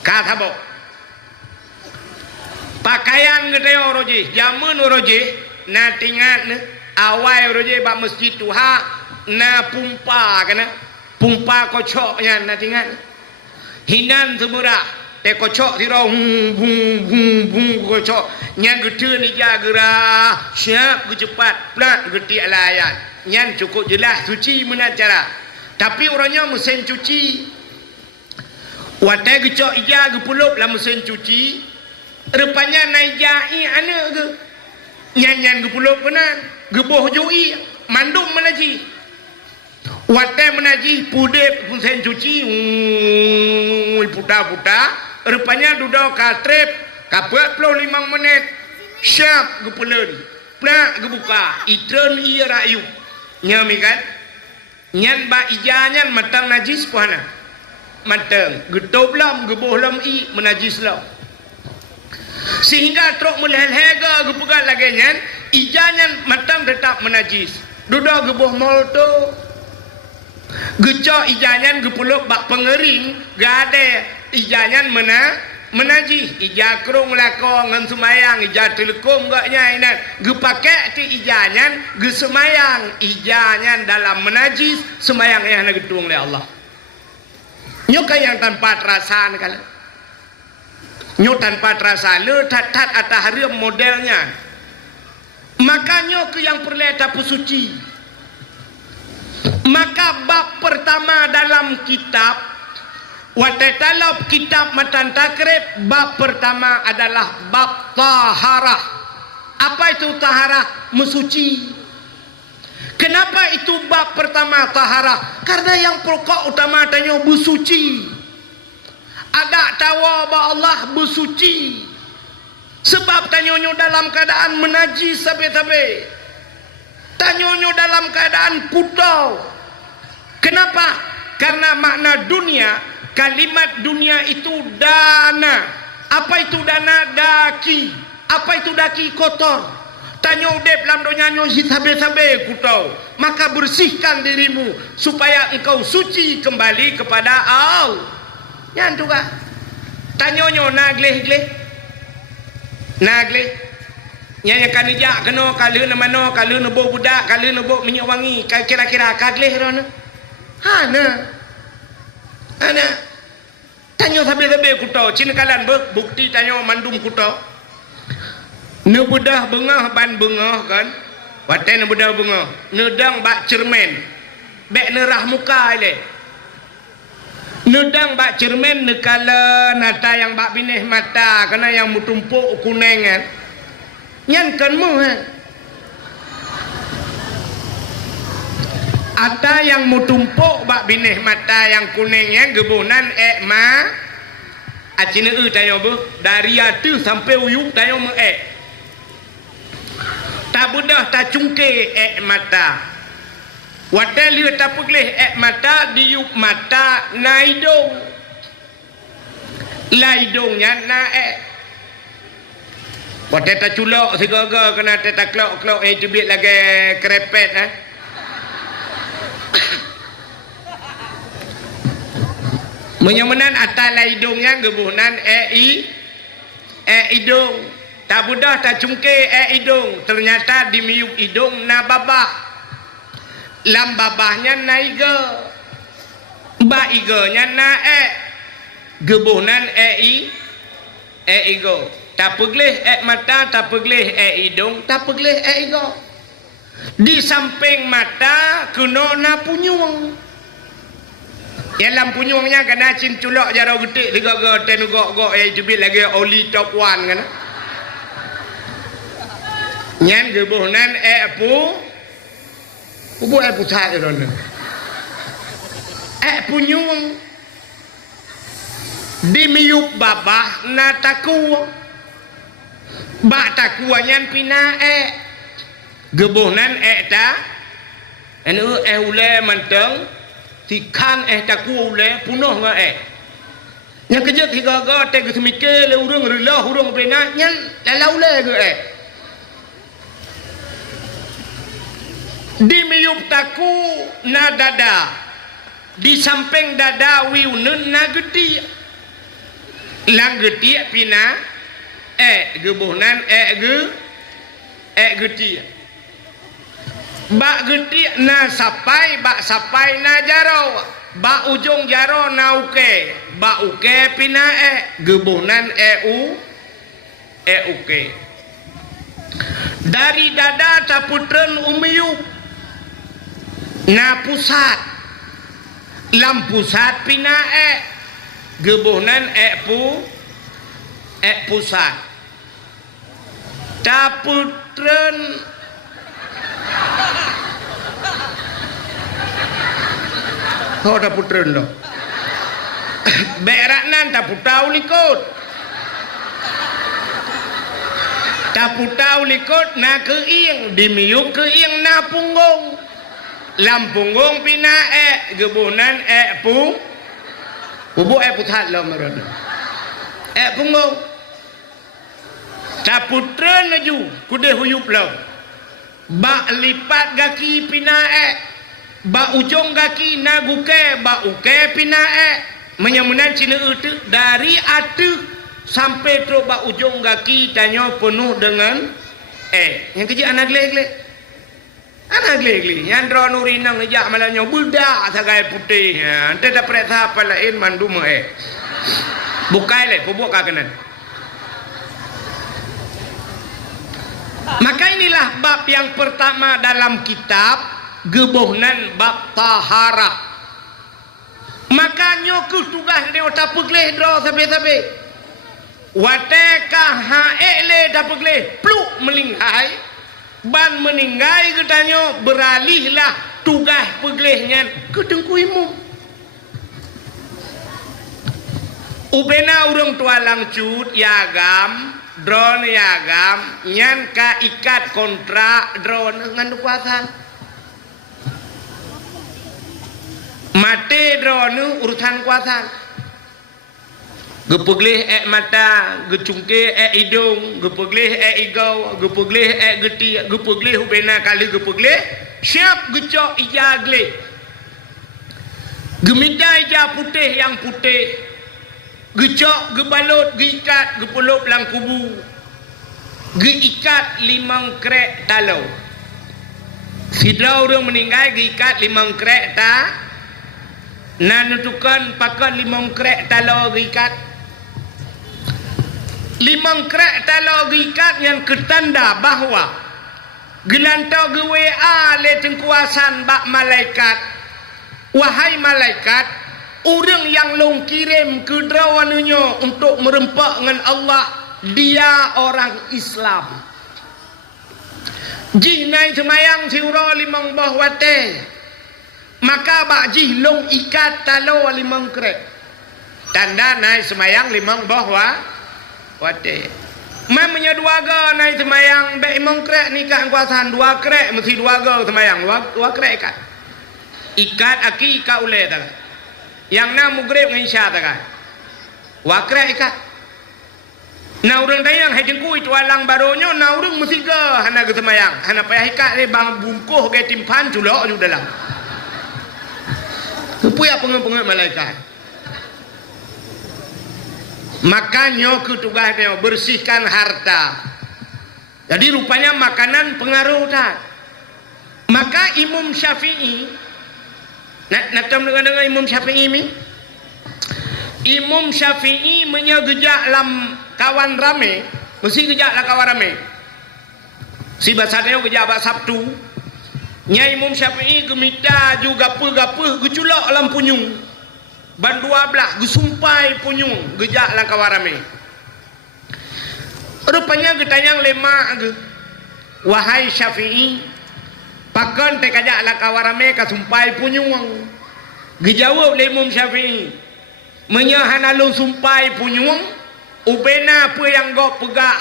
kata bo pakaian geteo roji jamun roji na tingat awai roje ba masjid tu na pumpa kana pumpa kocok nya na tingat hinan semura te kocok siro bung kocok nyan gede ni jagera siap cepat plat gede layan nyan cukup jelas suci menacara tapi orangnya mesin cuci watai gecok ija gepulup lah mesin cuci rupanya naijai ana ke nyanyan gepulup penan geboh jui mandum menaji watai menaji pudep mesin cuci puta rupanya duduk katrep kapet 45 menit siap gepulen plak gebuka itren iya rayu nyami kan nyan ba ijanyan matang najis puana matang getop lam geboh lam i menajis lam sehingga truk melelhega gepugat lagi nyan ijanyan matang tetap menajis duduk geboh molto gecok ijanyan gepuluk bak pengering gade ijanyan menajis ija krong lako ngan semayang ija telekom gaknya inan ge pakai ti ijanyan ge semayang ijanyan dalam menajis semayang yang nagetung oleh Allah nyoka yang tanpa terasa kala nyok tanpa terasa le tat atah harim modelnya makanya ke yang perlu tapu suci maka bab pertama dalam kitab Watatalab kitab Matan Takrib bab pertama adalah bab taharah. Apa itu taharah? Mensuci. Kenapa itu bab pertama taharah? Karena yang pokok utama tanya bersuci. Ada tawa ba Allah bersuci. Sebab tanyonyo dalam keadaan menajis sabe-sabe. Tanyonyo dalam keadaan kutau. Kenapa? Karena makna dunia kalimat dunia itu dana. Apa itu dana? Daki. Apa itu daki? Kotor. Tanya udep dalam donyanya sabe-sabe kutau. Maka bersihkan dirimu supaya engkau suci kembali kepada Allah. Yang tu kah? Tanyonyo nagleh-gleh. Nagleh. Nyanya kanijak kena kala na mano kala na bo budak kala na bo minyak wangi kira-kira kagleh rona. Hana. Ana tanya sabe-sabe kutau cina kalan bukti tanya mandum kutau ne bedah bengah ban bengah kan watai ne bedah bengah nedang bak cermen bek nerah muka ile nedang bak cermen ne kala nata yang bak binih mata kena yang mutumpuk kuning kan nyan kan mu ada yang mutumpuk bak binih mata yang kuningnya gebunan ma acina tanya bu dari atu sampai uyuk tanya mu tak budah tak cungke mata wadah lihat tak pegleh mata diuk mata naidong laidongnya na wadah tak culok segaga kena tak klok cubit lagi kerepet menyamanan atala hidungnya gebunan hidung tak budah tak cungke hidung ternyata di miuk hidung na babah lam babahnya na iga ba iganya na gebunan igo tak pegleh mata tak pegleh hidung tak pegleh igo di samping mata kena na punyung yang punyungnya kena cinculok jarau getik tiga ten gok jubit lagi oli top one kan nyan gebuhnan pubu pucat itu punyung di miuk babah na taku bak taku nyan pina gebuhnan ta anu ule manteng tikan taku ule punoh nga yang kerja tiga teg semike le urang relah urang pena nyan lalau le ge di miuk taku na dada di samping dada wiunun na gedi lang gedi pina gebuhnan gedi bak gedi na sapai bak sapai na jaro bak ujung jaro na uke bak uke pina gebuhnan uke dari dada taputren umiyuk na pusat lam pusat pina gebuhnan pusat taputren oh dah putren lo beraknan tak putau likut na keing dimiuk keing na punggung lam punggung pina gebunan pubu putat lo meron punggung tak putren laju kude huyup lo bak lipat gaki pina ba ujung kaki naguke ba uke pina menyamunan cina itu dari atu sampai coba ujung kaki tanya penuh dengan yang kecil anak geli yang drone urinang nejak malahnya budak sagai putih ente dapat apa lain mandum bukai le pubuk kakenan. Maka inilah bab yang pertama dalam kitab gebohnan bab taharah. Makanya ke tugas dia tak pegleh draw sampai wateka haele tak pegleh pluk melingkai ban meninggai katanya beralihlah tugas peglehnya ke tengku imum. Ubena urang tua langcut yagam drone yagam nyan ka ikat kontrak drone ngan kuasan mate drone urusan kuasan gepegleh mata gecungke hidung gepegleh igau gepegleh geti gepegleh ubena kali gepegleh siap gecok ijagle gemida ija putih yang putih gecok gebalut geikat gepeluk lang kubu geikat 5 krek talau sidra orang meninggal geikat 5 krek ta nan nutukan pakan 5 krek talau geikat 5 krek talau geikat yang ketanda bahawa gelantau ge WA le tengkuasan bak malaikat wahai malaikat orang yang long kirim ke drawanunya untuk merempak dengan Allah dia orang Islam jih nai semayang siura 5 bah wate maka bak jih long ikat talo 5 krek tanda nai semayang 5 bah wate memangnya 2 ga nai semayang bek 5 krek nikah kuasaan 2 krek mesti 2 ga semayang 2 krek ikat aki ikat ule tak yang na mugrib dengan isya tak wakra ikat na urang tayang hai jengku itu alang baronyo na urang mesti ke hana ke semayang hana payah ikat ni bang bungkuh ke timpan culok ju dalam puya pengen malaikat. Makanya ke tugasnya bersihkan harta. Jadi rupanya makanan pengaruh tak. Maka Imam Syafi'i nak dengan Imam Syafi'i ini. Imam Syafi'i menyegejak lam kawan rame, mesti gejak lah kawan rame. Si basatnya gejak bak Sabtu. Nya Imam Syafi'i gemita juga gapa geculak lam punyung. Ban 12 gesumpai punyung gejak lah kawan rame. Rupanya getanyang lemak ge. Wahai Syafi'i, pakan te kajak lah kawan rame kasumpai punyung. Gejawab le Imam Syafi'i. Menyahan alun sumpai punyung ubena apa yang kau pegah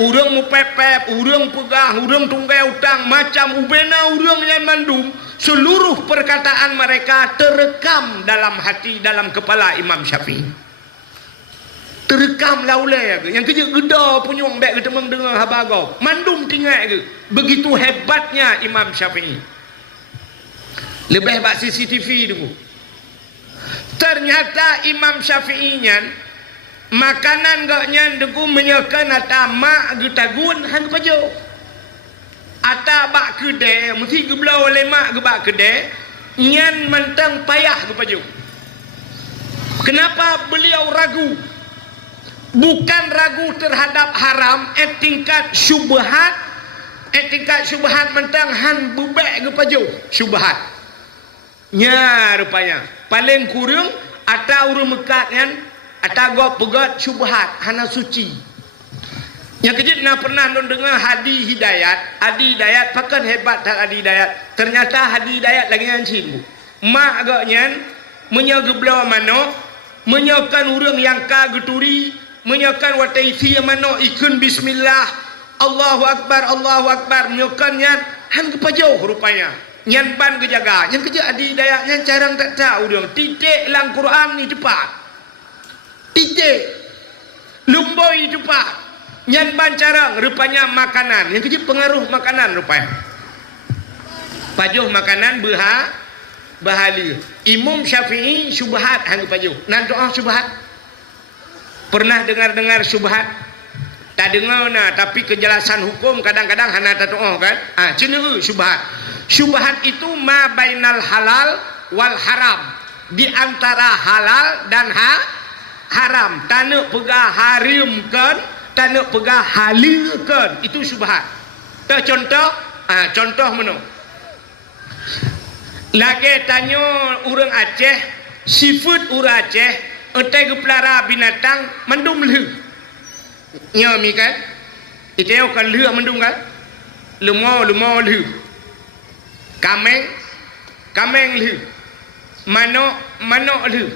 urang mu pepep urang pegah urang tunggai utang macam ubena urang yang mandum seluruh perkataan mereka terekam dalam hati dalam kepala Imam Syafi'i terekam laulai yang kerja geda punyung baik kita mendengar habagau mandum tinggal ke begitu hebatnya Imam Syafi'i lebih hebat CCTV dulu. Ternyata Imam Syafi'i nyan makanan gaknya deku menyekan ata mak getagun han pajo ata bak kedai mesti geblau lemak ge bak kedai nyan mentang payah ge pajo. Kenapa beliau ragu? Bukan ragu terhadap haram tingkat syubhat mentang han bubek ge pajo syubhat nya rupanya paling kurang atau urang mekat kan atau gop pegat syubhat hana suci yang kejut nak pernah dengar Hadi Hidayat pakan hebat tak Hadi Hidayat ternyata Hadi Hidayat lagi ngancing mak agaknya menyageblau mano menyakan urang yang ka geturi menyakan wataisi mano ikun bismillah Allahu akbar menyakannya han kepajau rupanya nyan ban kejaga nyan kerja Adi Hidayat nyan carang tak tahu dia titik lang Quran ni cepat titik lumboi cepat nyan ban carang rupanya makanan yang kerja pengaruh makanan rupanya pajuh makanan bahali Imam Syafi'i syubhat hang pajuh nan doa syubhat Pernah dengar syubhat? Tak dengar nah, tapi kejelasan hukum kadang-kadang hana tak tahu kan? Cina syubhat. Syubhat itu ma bainal halal wal haram, di antara halal dan haram. Tanuk pegah harimkan, tanuk pegah halilkan, itu syubhat. Contoh, contoh mana? Lagi tanya orang Aceh, seafood orang Aceh, entai gepelara binatang mendum leh. Nya mi kan? Itu kan leh mendum kan? Lemau leh. Kameng leh. Manok leh.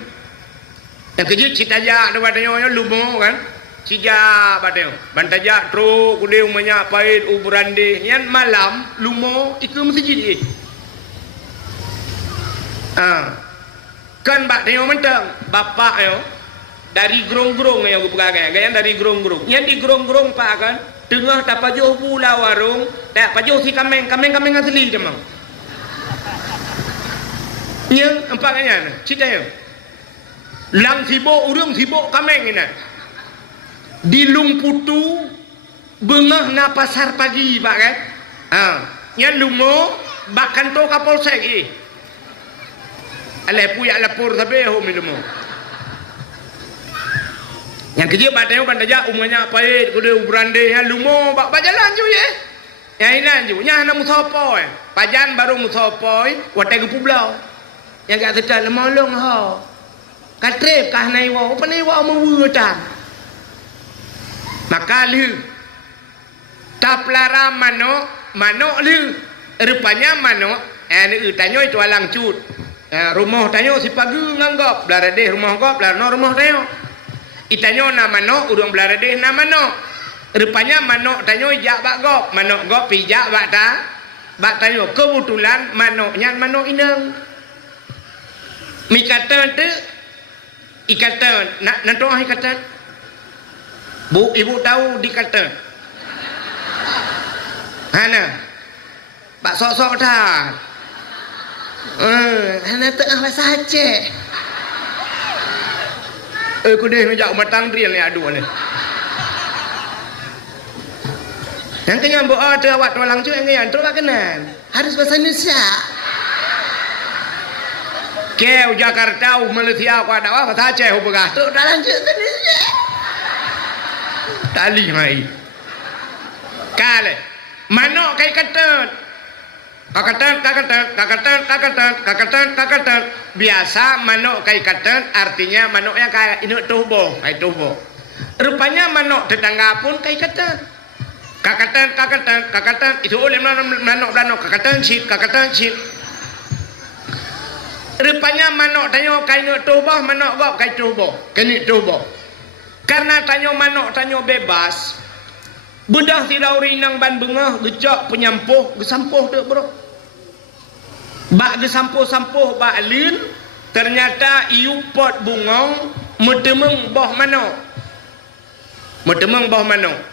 Yang kejut citaja ada batanya lemau kan? Cija batanya. Bantaja tro kude umanya pait ubrande. Yang malam lemau itu mesti jadi. Kan batanya mentang bapak yo dari gerong-gerong yang gue pegang kan dari gerong-gerong yang di gerong-gerong pak kan tengah tak pajuh pula warung tak pajuh si kameng asli demang yang empaknya cerita yo lang sibuk urung sibuk kameng ini di Lumputu bengah na pasar pagi pak kan yang lumo bahkan to kapolsek alai puyak lapor sabe ho minumo yang kerja bateo bandaja umanya pait kude ubrande ha lumo bak jalan ju ye yang inan ju nya na musopoi pajan baru musopoi wate ke publau yang gak sedar lemolong ho katrep kah nai wa apa nai wa mu tan maka lu taplara manok lu rupanya manok ni tanyo itu alang cut rumah tanyo si pagi nganggap belarade rumah gop belar no rumah tanyo itanyo na manok urang belarade na manok rupanya manok tanyo jak bak gop manok gop pijak bak tanyo kebetulan manoknya manok inang mikatan tu ikatan nak nanto ikatan bu ibu tahu dikatan hana pak sok-sok dah hana tengah bahasa Aceh aku deh ngejak matang drill ni aduh ni yang kenyang bawa tu awak tulang tu yang kenyang tu tak kenal harus bahasa Indonesia kau Jakarta Malaysia aku ada bahasa Aceh aku begah tu dalam cerita Indonesia tali mai kale manok kai katut kakatan biasa manok kai katut artinya manoknya kayak ini tubuh rupanya manok tetangga pun kai katut kakatan itu oleh manok kakatan cip rupanya manok tanyo kai ini tubuh manok gop kai tubuh kini tubuh karena tanyo manok tanyo bebas bedah tirauri nang ban bengah gejak penyampuh gesampuh dek bro bak gesampuh bak lin ternyata iu pot bungong medemeng boh manok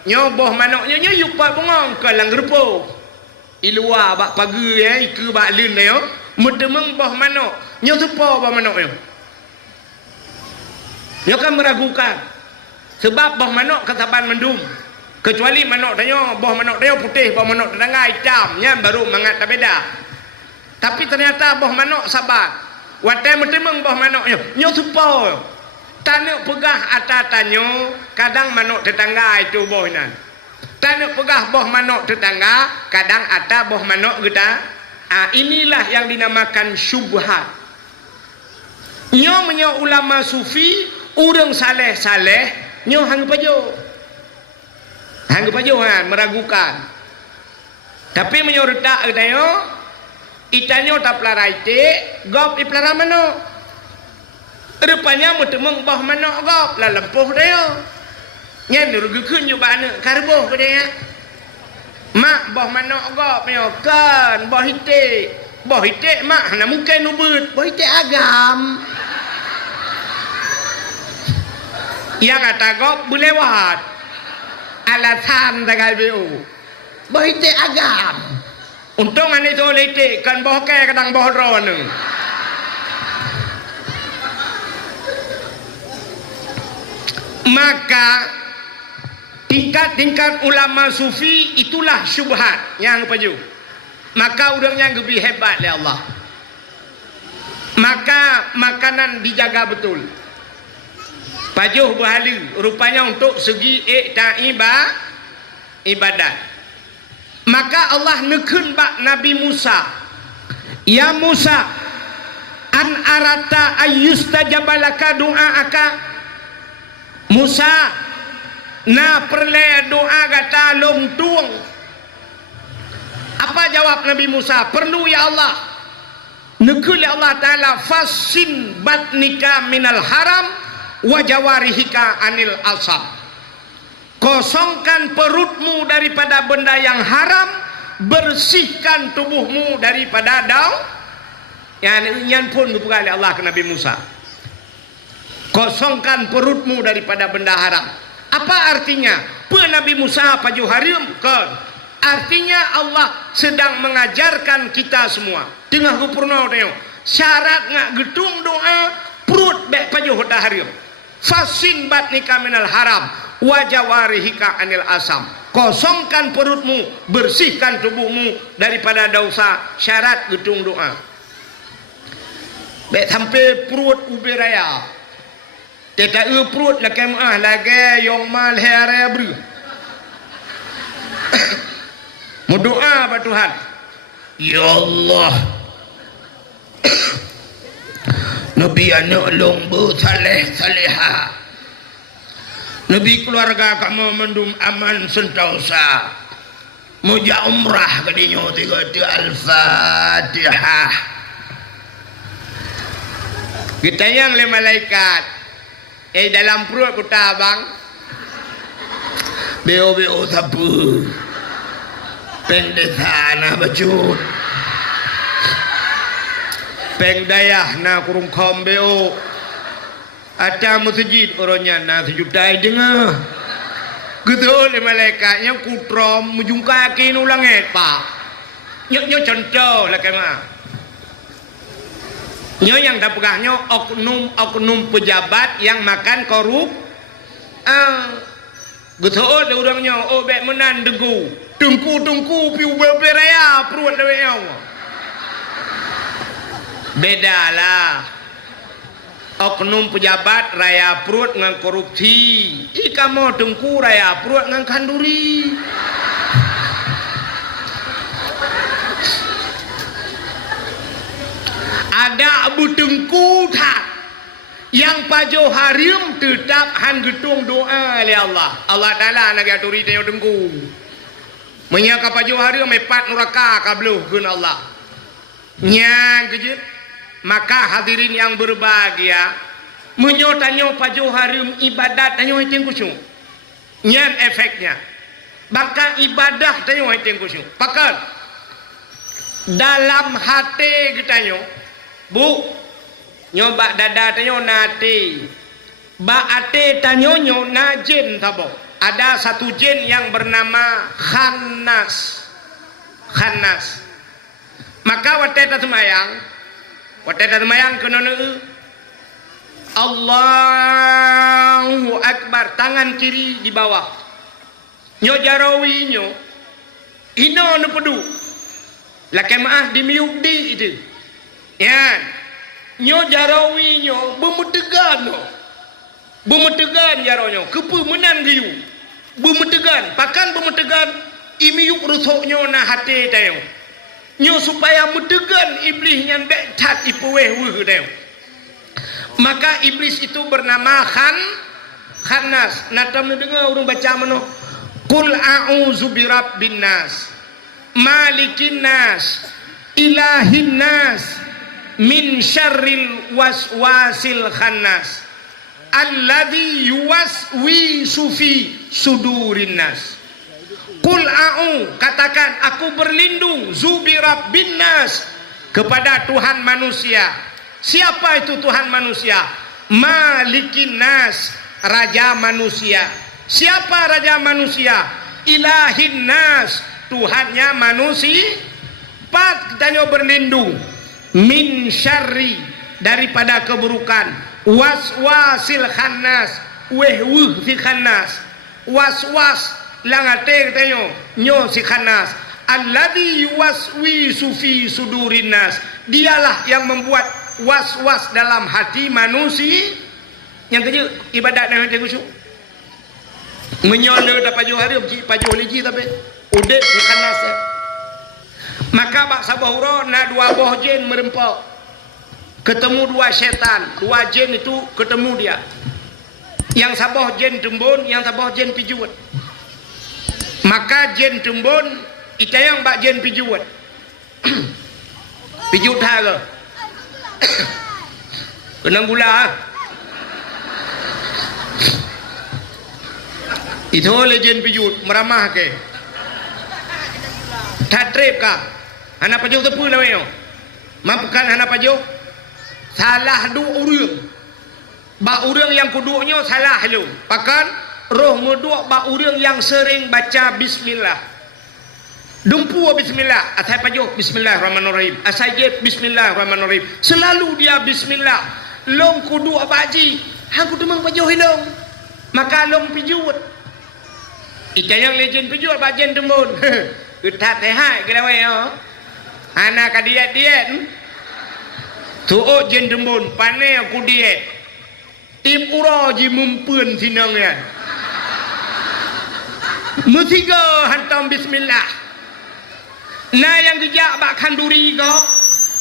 nyo boh manoknya nyo iu pot bungong kalang gerpo ilua bak pagi iku bak lin yo medemeng boh manok nyo sepo boh manok nyo kan meragukan sebab boh manok kesaban mendum kecuali manok tanyo boh manok tanyo putih boh manok tetangga hitamnya baru mangat tak beda tapi ternyata boh manok sabar watai metemeng boh manoknya nyo supo tanuk pegah atas tanyo kadang manok tetangga itu boh nan tanuk pegah boh manok tetangga kadang atas boh manok kita inilah yang dinamakan syubhat nyo ulama sufi urang saleh nyo hang pajohan meragukan tapi menyorta itayo itanyo tak pelaraite gop ipelara manok rupanya mutemeng boh manok gop la lempuh dayo nyen rugukeun nyo bana karboh bedaya mak boh manok gop nyo kan boh hite mak na mungkin ubut boh hite agam yang kata gop bulewat alasan tagal BU bohite agam untung ane to lete kan boh ke kadang boh ron Maka tingkat-tingkat ulama sufi itulah syubhat yang paju. Maka urangnya lebih hebat oleh Allah. Maka makanan dijaga betul. Pajuh berhala rupanya untuk segi ibadat. Maka Allah nekun bak Nabi Musa. Ya Musa, an arata ayyustajabalaka du'aaka. Musa, na perle doa kata long tuang. Apa jawab Nabi Musa? Perlu ya Allah. Nekul ya Allah Ta'ala, fasin batnika minal haram wa jawarihika anil asab. Kosongkan perutmu daripada benda yang haram, bersihkan tubuhmu daripada daun. Yang pun bukan oleh Allah ke Nabi Musa. Kosongkan perutmu daripada benda haram. Apa artinya? Nabi Musa paju harim kan? Artinya Allah sedang mengajarkan kita semua. Tengah kupurna tengok. Syarat ngak gedung doa perut bek paju hoda harim. Fasin batnika minal haram wa jawarihika anil asam. Kosongkan perutmu, bersihkan tubuhmu daripada dosa. Syarat gedung doa. Bek sampai perut ubi raya. Tidak perut lah kemah lagi yang mal hari beri. Berdoa pada Tuhan. Ya Allah. Nabi anak lombu saleh-saleha. Nabi keluarga kamu mendum aman sentosa. Muja umrah kadinya 3 Al-Fatihah. Kita yang le malaikat. Dalam perut kita abang beo sapu pendeta na baju pengdayah na kurung kom beo ada masjid orangnya na sejutai dengar gitu oleh malaikatnya kutrom mujung kaki nulang pak nyok contoh lah kemah. Nyo yang tak pegahnya oknum pejabat yang makan korup. Betul dia orangnya bek menan degu. Tungku piu beraya perut dia. Bedalah. Oknum pejabat raya perut ngan korupsi. Kamu tungku raya perut ngan kanduri. Ada Abu Tengku tak yang pajo harim tetap han getung doa oleh Allah. Allah Taala nak aturi tengok tengku. Menyaka pajo harim mepat neraka kabluh gun Allah. Nya kejut. Maka hadirin yang berbahagia, menyotanyo pajo harim ibadat tanyo iting kusyuk. Nyan efeknya. Bahkan ibadah tanyo iting kusyuk. Pakat dalam hati kita Bu, nyoba dada tanyo nati. Ba ate tanyo na jin tabo. Ada satu jin yang bernama Khannas. Maka wateta semayang kena Allahu Akbar, tangan kiri di bawah. Nyo jarawi nyo. Ino nu pedu. Lakai maaf di miuk di itu. Ya, nyo jarawi nyo bemetegan jaronyo kepu menan giyu bemetegan pakan bemetegan imiyuk rusuk nyo na hati tayo nyo supaya metegan iblis nyan becat ipuweh wuh tayo. Maka iblis itu bernama Khannas. Natam dengar urang baca mano qul a'udzu birabbin nas malikin nas ilahin nas min syarril waswasil khannas alladzi yuwaswisu fi sudurin nas. Qul a'u, katakan aku berlindung zubi rabbin nas, kepada Tuhan manusia. Siapa itu Tuhan manusia? Malikin nas, raja manusia. Siapa raja manusia? Ilahin nas, Tuhannya manusia. Empat, kita berlindung min syarri, daripada keburukan, waswasil khannas, weh si khanas was langate tayo nyo si khanas alladzi yuwaswisu fi sudurin nas, dialah yang membuat was-was dalam hati manusia. Yang kerja ibadat dengan dia khusyuk menyola dapat pajuh hari pajuh lagi tapi udep si khanas ya. Maka bak sabahura na dua boh jin merempak ketemu dua syaitan, dua jin itu ketemu dia. Yang sabah jin tembun, yang sabah jin pijuat. Maka jin tembun itayang bak jin pijuat. Pijut haga. Kena gula. Itu oleh jin pijut meramah ke. Tak trip ka. Hana pajuh tepu na weo. Mampukan hana pajuh. Salah dua orang. Ba orang yang keduanya salah lu. Pakan roh medua ba orang yang sering baca bismillah. Dumpu bismillah, atai pajuh bismillahirrahmanirrahim. Asai je bismillahirrahmanirrahim. Selalu dia bismillah. Long kedua baji, hang kudu mang pajuh hilong. Maka long pijut. Itayang legend pijut bajen tembun. Utat teh hai gelawe yo. Anak kadiat diet. Tuo jen tembun pane aku diet. Tim uro ji mumpeun sinangnya. Musiga hantam bismillah. Nah yang gejak bak kanduri go.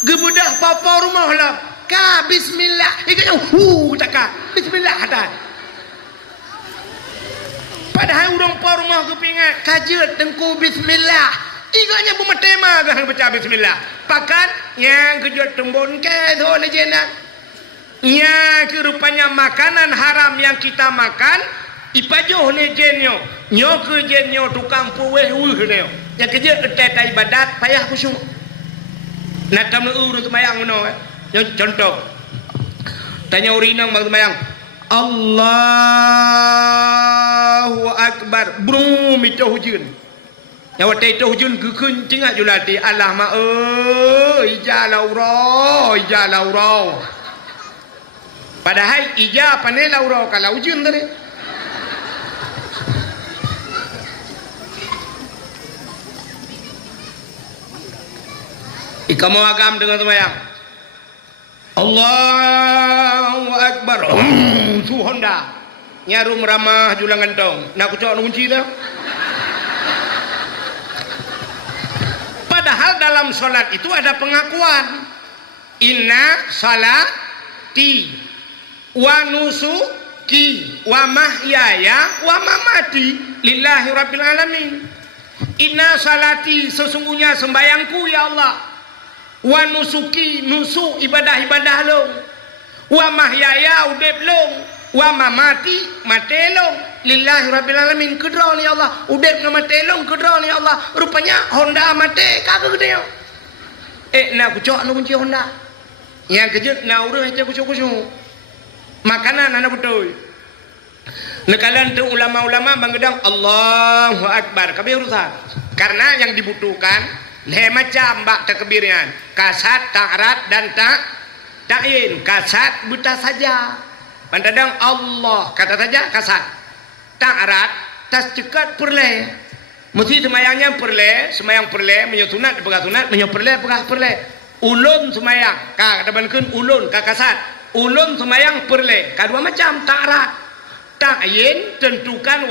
Gebudah papa rumah lah. Ka bismillah. Ikatnya taka. Bismillah hadan. Padahal orang pa rumah kepingat kajet tengku bismillah. Iganya bumatema gah baca bismillah. Pakan yang kejut tembun ke do lejena. Nya kerupanya makanan haram yang kita makan ipajoh lejenyo. Nyo kejenyo tukang puweh neo. Yang kerja eteta ibadat payah khusyuk. Nak kamu urut mayang ngono. Contoh. Tanya urinang mag mayang. Allahu Akbar. Brum itu hujun. Yang waktu itu hujun kekun tinggal julati. Allah ma ijalau roh. Padahal ija panelau roh kalau hujun tadi. Ikamu agam dengan semayang. Allahu Akbar. Su Honda. Nyarum ramah julang gantong. Nak kucok kunci dah. Padahal dalam solat itu ada pengakuan. Inna salati wa nusuki wa mahyaya wa mamati lillahi rabbil alamin. Inna salati sesungguhnya sembayangku ya Allah. Wa nusuki nusuk ibadah-ibadah long. Wa mahyaya udep long. Wa mamati mate long. Lillahi rabbil alamin kedra ni Allah. Udep na mate long kedra ni Allah. Rupanya Honda mate kagak gede yo. Nak kucok nu kunci Honda. Yang kejut na urang aja kucok-kucok. Makanan anak betul. Nekalan tu ulama-ulama bangedang Allahu Akbar. Kabeh urusan. Karena yang dibutuhkan macam bak takbirnya kasat, ta'rat dan ta'in. Kasat buta saja. Pandadang Allah kata saja kasat. Ta'rat tas cekat perle. Mesti semayangnya perle, semayang perle, menyotunat pegah tunat, menyoperle pegah perle. Ulun semayang, ka dabankeun ulun ka kasat. Ulun semayang perle, kadua macam ta'rat. Ta'in tentukan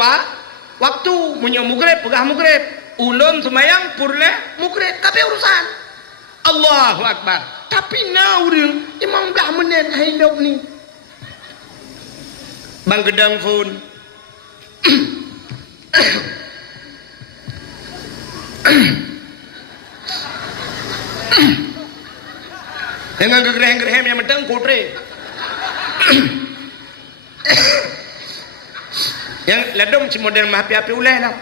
waktu menyomugreb pegah mugreb. Ulun semayang purle mukrib kabeh urusan. Allahu Akbar. Tapi naurung imam dah menit hidup ni. Bang gedang phone. Dengan gegreh-gegreh yang medang kotre. Yang ladong si model mah api-api ulai lah.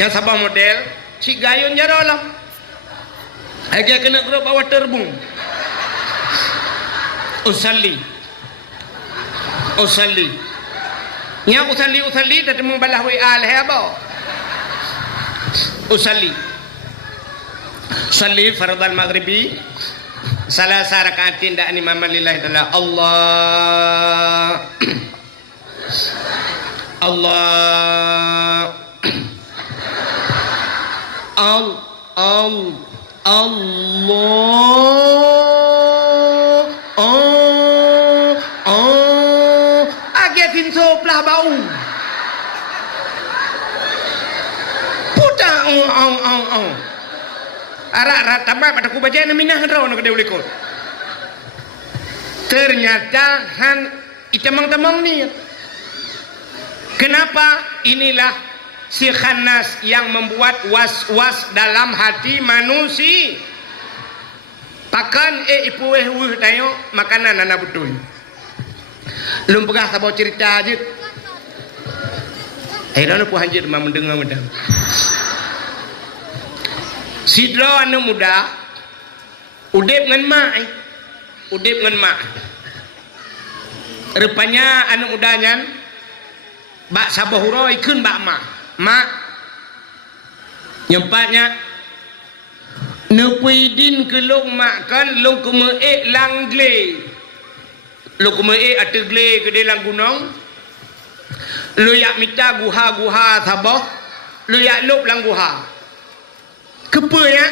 Yang sabah model si gayun jaro lah. Agak kena grup awak terbung. Usalli. Nya usalli tadi membalah WA leh apa? Usalli. Salli fardal maghribi salah rakaat tindak ni mama lillahi taala Allah Allah Allah agetin soplah bau puta arak tambah pada ku baca minah raw nak dia ulikut ternyata han itamang-tamang ni kenapa inilah si khannas yang membuat was-was dalam hati manusia pakan ipueh tayo makanan anak betul belum pegah sabau cerita aja akhirnya aku hajar mendengar medang sidra anak muda udip ngan mak rupanya anak mudanya bak sabahuro ikun bak mak nyempatnya nepuidin ke long mak kan long kumeek langle long kumeek ate gle ke dalam gunung lu yak minta guha sabah lu yak lop lang guha kepanya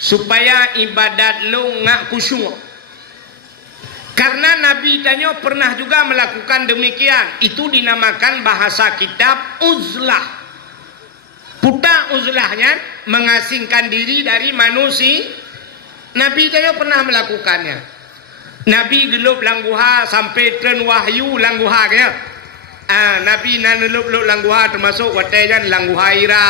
supaya ibadat lu ngak kusyuk karena Nabi tanya pernah juga melakukan demikian itu dinamakan bahasa kitab uzlah puta uzlahnya mengasingkan diri dari manusia Nabi tanya pernah melakukannya Nabi gelup langguha sampai tren wahyu langguha kaya Nabi nanelup langguha termasuk watejan langguha ira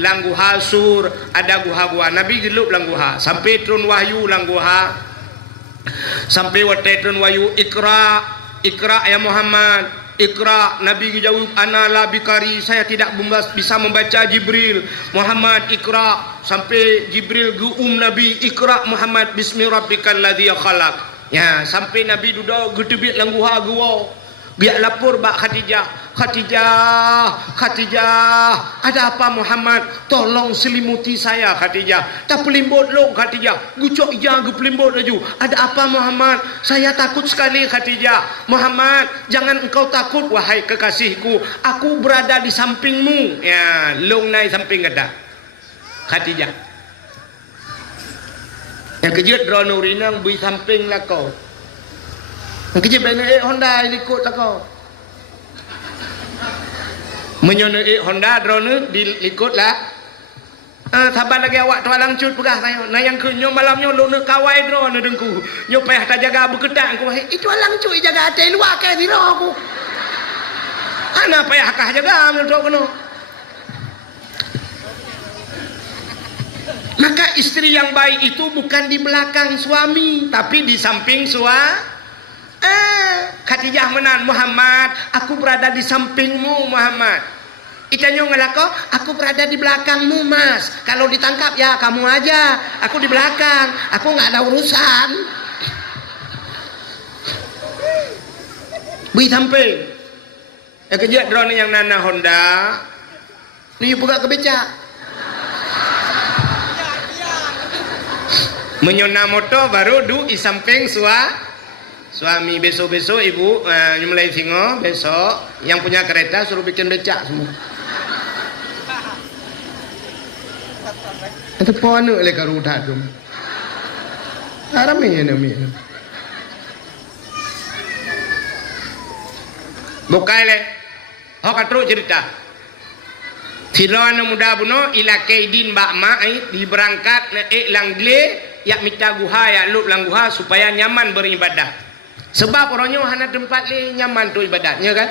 langguha sur ada guha-guha Nabi gelup langguha sampai turun wahyu langguha sampai waktu turun wahyu ikra ya Muhammad ikra Nabi jawab ana la bikari saya tidak bisa membaca Jibril Muhammad ikra sampai Jibril guum Nabi ikra Muhammad bismi rabbikal ladzi khalaq ya sampai Nabi duduk gedebit langguha gua biar lapor bak Khadijah ada apa Muhammad tolong selimuti saya Khadijah tak pelimbut lo Khadijah gucok ija ge pelimbut laju ada apa Muhammad saya takut sekali Khadijah Muhammad jangan engkau takut wahai kekasihku aku berada di sampingmu ya long nai samping kata Khadijah yang kejut dronurinang bui samping lah kau yang kejut benar Honda ikut lah kau menyonoi Honda drone diikut lah sabar lagi awak tua langcut pegah saya nah yang ke nyo malamnya lo nak kawai drone dengku nyo payah tak jaga berketak aku itu langcut jaga hati luar ke diri aku ana payah kah jaga menurut kono maka istri yang baik itu bukan di belakang suami tapi di samping suami Khadijah menan Muhammad aku berada di sampingmu Muhammad itanyo ngelako aku berada di belakangmu mas kalau ditangkap ya kamu aja aku di belakang aku nggak ada urusan bui samping ya kejut drone yang nana Honda ni buka kebeca menyona motor baru du di samping suami besok-besok ibu nyemulai singo besok yang punya kereta suruh bikin becak semua itu pohon oleh karuda tu ramai bukai le hok terus cerita Filawan muda buno ila kaidin bak mai diberangkat langle yak minta guha ya lup lang guha supaya nyaman beribadah. Sebab orangnya hana tempat le nyaman tu ibadatnya kan.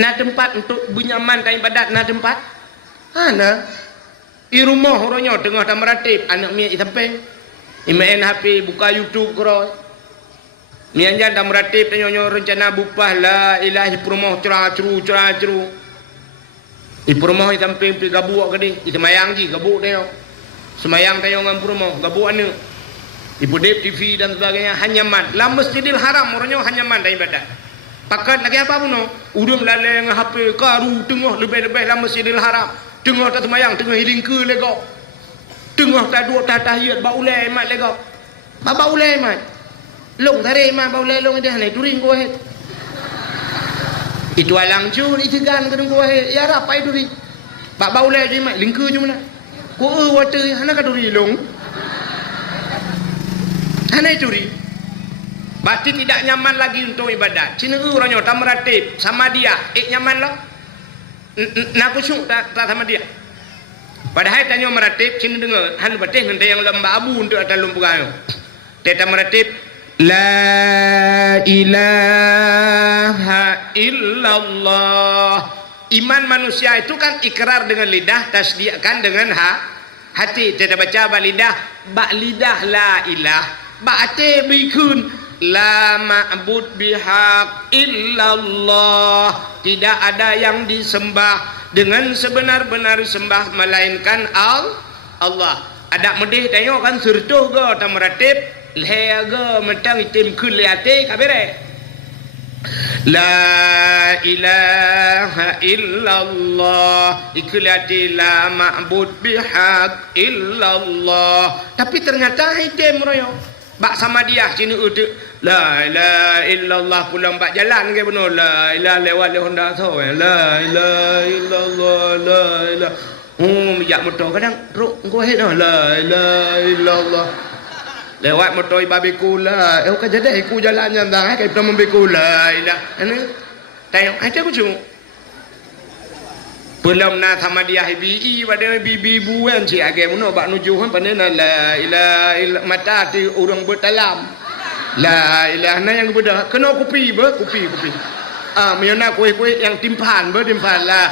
Na tempat untuk nyaman kan ibadat na tempat. Hana di rumah orangnya tengah dah meratib anak mi sampai main HP buka YouTube kro. Mi anjan dah meratib tanya rencana bupah la ilahi perumah cerah-ceru. Di perumah sampai pi gabuk ke di semayang ji gabuk dia. Semayang tayo ngan perumah gabuk anu. Ibu Dep TV dan sebagainya hanya man. Lah Masjidil Haram orangnya hanya man dah ibadat. Pakat lagi apa pun udum laleng HP karu tengah lebih-lebih lah Masjidil Haram. Tengah tak semayang tengah hiling ke lego. Tengah tak dua tak tahiyat ba ulai mat lego. baba ulai mai long thare ma ba ulai long dia hanai turing ko het itu alang chu ni tigan kadung ko het ya rapai duri baba ulai je mai lingku je mana ko water hana ka duri long hanai turi berarti tidak nyaman lagi untuk ibadat cina uranyo tamratib sama dia nyaman lo nak kusuk tak sama dia padahal tanya meratib cina dengar han batih nanti yang lembah abu untuk atas lumpuran teta meratib la ilaha illallah. Iman manusia itu kan ikrar dengan lidah, tasdiqkan dengan hati. Teta baca ba lidah, ba lidah la ilah, ba hati bikun la ma'bud bihaq illallah. Tidak ada yang disembah dengan sebenar-benar sembah melainkan Allah. Ada medih tengok kan surtuh ke ta meratib lehaga metang itim kun liate kabere la ilaha illallah ikulati la ma'bud bihaq illallah. Tapi ternyata itim royo bak sama dia sini utuk la ilaha illallah pulang bak jalan ke benar la ilaha lewat le Honda tho la ilaha illallah la ilaha ya motor kadang ruk ko het la ilaha illallah lewat motor babiku la ka jadi ku jalan yang dah kai pernah membiku la ilaha ini tengok ada ku cuma belum na sama dia bi pada bibi buan si age muno bak nuju han panena la ilaha mata ti urang bertalam la ilaha na yang bedah kena kopi kopi miona kuih yang timpan la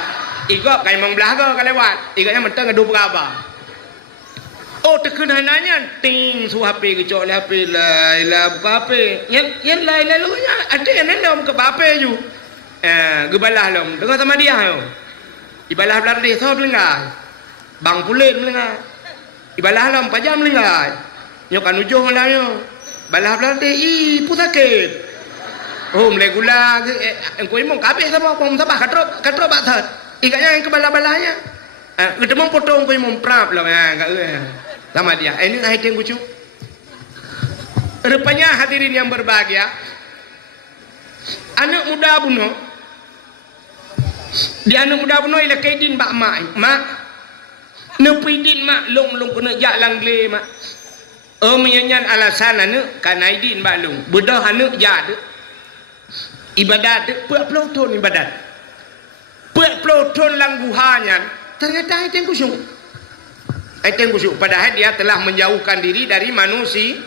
ikut kai mengbelah ke lewat ikutnya mentang adu berapa oh terkena nanya ting su HP kecok le HP la ilaha buka HP yang la ilaha lu ada yang nendam ke HP ju gebalah lom dengan sama dia yo ibalah belar dia so melengah bang pulen melengah ibalah lom pajam melengah nyok anu jo ngalanyo balah belar dia pusakit oh mele gula engko imong kabeh sama pom sabah katro batat ikatnya yang kebala-balanya ketemu potong ko imong prap lah enggak sama dia ini hai tengku cu rupanya hadirin yang berbahagia anak muda buno di anak muda buno ila kaidin bak mak nepidin mak long kena jak langle mak menyanyan alasan anak kanaidin bak long bedah anak jak ibadat puak ton ibadat puak ton lang guhanya ternyata ai tengku syuk padahal dia telah menjauhkan diri dari manusia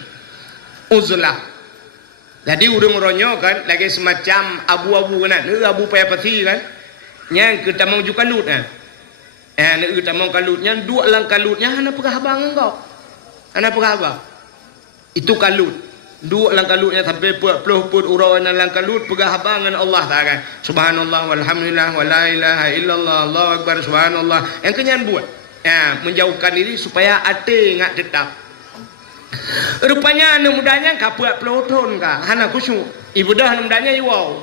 uzlah. Jadi urung ronyo kan lagi semacam abu-abu kan abu payah peti kan yang kita mau juga kalut kan kita mau kalutnya dua lang kalutnya hana pegah abang engkau hana pegah abang itu kalut dua lang kalutnya sampai puluh urang lang kalut pegah abangan Allah taala subhanallah walhamdulillah wala ilaha illallah Allahu akbar subhanallah yang kenyan buat menjauhkan diri supaya ate ngak tetap. Rupanya anak mudanya kapuat peloton ka hana kusyuk ibu dah anak mudanya iwau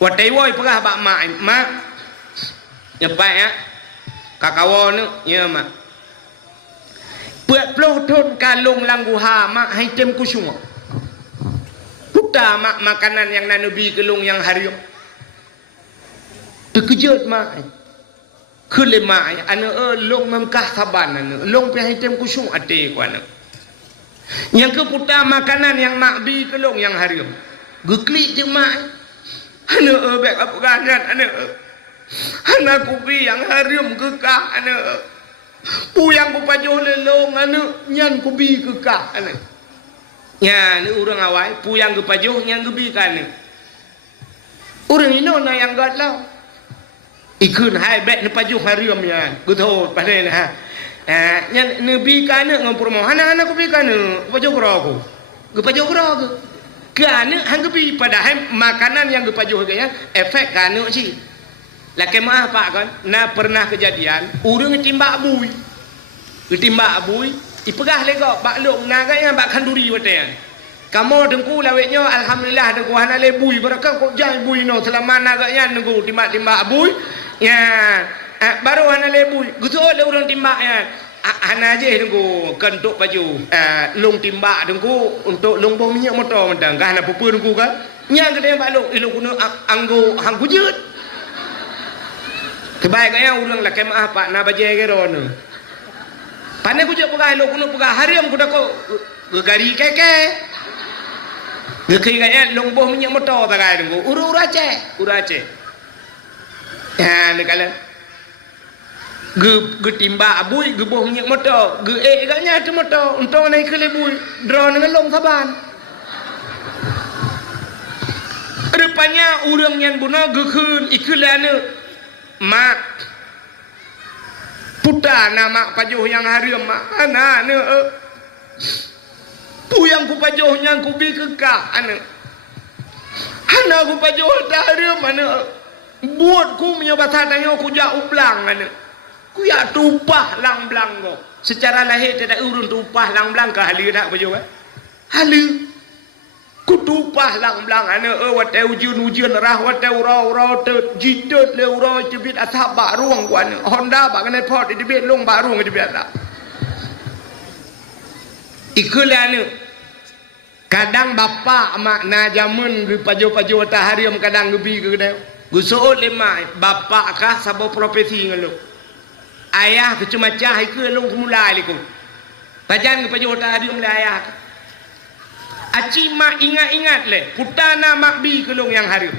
watai wau pegah bak mak nyepai ya kakawon ya mak puat peloton kalung langguha mak hai tem kusyuk puta mak makanan yang nabi kelung yang harium terkejut mak kelima anak long memkah saban anak long pi hai tem kusyuk ate ku anak yang keputar makanan yang makbi kelong yang harium geklik je mak anak bek apa gangan anak kubi yang harium kekah anak puyang ku pajuh lelong anak nyan kubi kekah anak nya ni urang awai puyang ku pajuh nyan kubi kan urang ino na yang gatlau ikun hai bek ni pajuh harium nya guto padai ha yang nabi kana ngam promo anak-anak ku bi kana pajo gro ku pajo gro ke kana hang bi padahal makanan yang pajo ke ya efek kana sih laki maaf pak kan na pernah kejadian urang timbak bui ipegah lego bak lok na kan bak kanduri wate kamu dengku lawetnya alhamdulillah dengku hana le bui barakah kok jai bui no selama na kan dengku timbak bui ya baru hana lebui gitu le urang timbak ya Ana aja tunggu kentuk baju long timba tunggu untuk long bom minyak motor mentang kan apa pun tunggu kan nyang kedai balok ilung kuno anggo hang kujut kebaik gaya urang lah kemah pak na baje ke ron pane kujut pegah ilung kuno pegah hariam kuda ko gari keke gekai gaya long bom minyak motor bagai tunggu urace ya nekalan ge timba abui ge boh minyak motor ge gaknya tu motor untuk naik ke lebui drone dengan long saban rupanya urang yang bunuh ge keun ikulana mak puta nama pajuh yang harum mak ana ne pu yang ku pajuh yang ku bi kekah ana ku pajuh ta harum ana buat ku punya bahasa tanya ku ja ublang ana ku ya tupah lang blang go secara lahir tidak urun tupah lang blang ke halu tak baju halu ku tupah lang blang ana wat ujun rah wat ura te jidot le ura jebit asap ba ruang ku ana Honda ba kan pot di bet long ba ruang di bet lah ikulana kadang bapa mak na jamun ge pajo ta hariam kadang ge bi ge deu gu soot lema bapa kah sabo profesi ngelo ayah ke cuma cah ke long mulai liku bajan ke pajota di mulai ayah aci mak ingat le putana mak bi ke long yang hari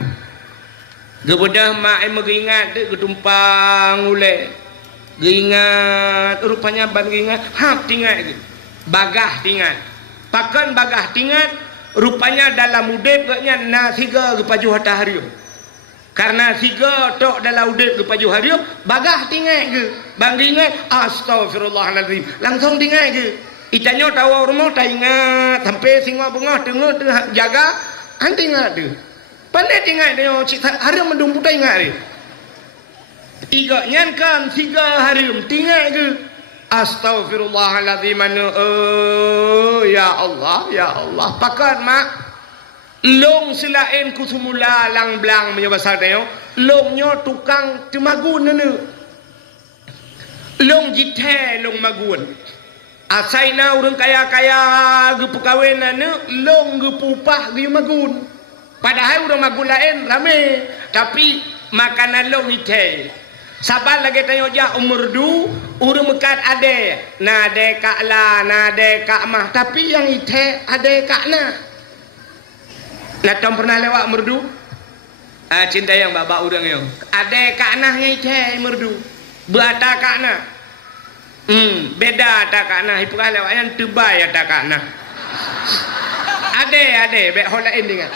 gebedah mak em ingat de getumpang ule ingat rupanya ban ingat hap tingat bagah tingat pakan bagah tingat rupanya dalam udep gaknya nasiga ke pajota hari karena siga tok dalam udip ke paju harium bagah tinggal ke bang ingat astagfirullahaladzim langsung tinggal ke itanya tahu rumah tak ingat sampai singa bunga tengah jaga anti ingat tu pandai tinggal dia harium mendung putai ingat dia iga nyankan siga harium tinggal ke astagfirullahaladzim ya Allah pakat mak long selain ku semula lang blang punya bahasa dia longnya tukang temagun nene long jithe long magun asaina urang kaya-kaya ge pekawin nene long ge pupah ge magun padahal urang magun lain rame tapi makanan long jithe sabar lagi tanya ja umur du urang mekat ade na de kak la na de kak mah tapi yang jithe ade kak na Natom pernah lewat merdu? Cinta yang bapak udang yang. Ada kaknah ngiteh merdu. Berata kaknah. Beda tak kaknah. Ipukah lewat yang tebay tak kaknah. Ada. Bek holain dengan.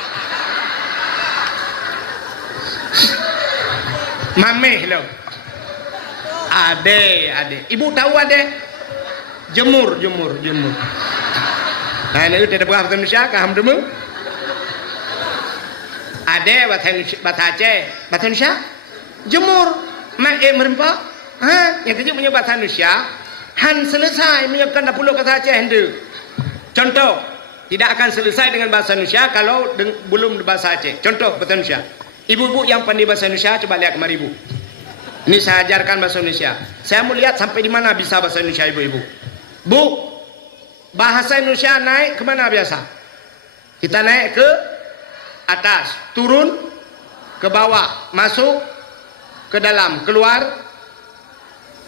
Mameh lo. Ada. Ibu tahu ada? Jemur. Nah ini udah berapa Indonesia? Kaham demu? Ada bahasa Aceh, bahasa Indonesia jemur mak merempak yang tujuh punya bahasa Indonesia han selesai menyiapkan dapur bahasa Aceh hendak contoh tidak akan selesai dengan bahasa Indonesia kalau belum bahasa Aceh contoh bahasa Indonesia ibu-ibu yang pandai bahasa Indonesia coba lihat kemari ibu ini saya ajarkan bahasa Indonesia saya mau lihat sampai di mana bisa bahasa Indonesia ibu-ibu bu bahasa Indonesia naik kemana biasa kita naik ke atas, turun ke bawah, masuk ke dalam, keluar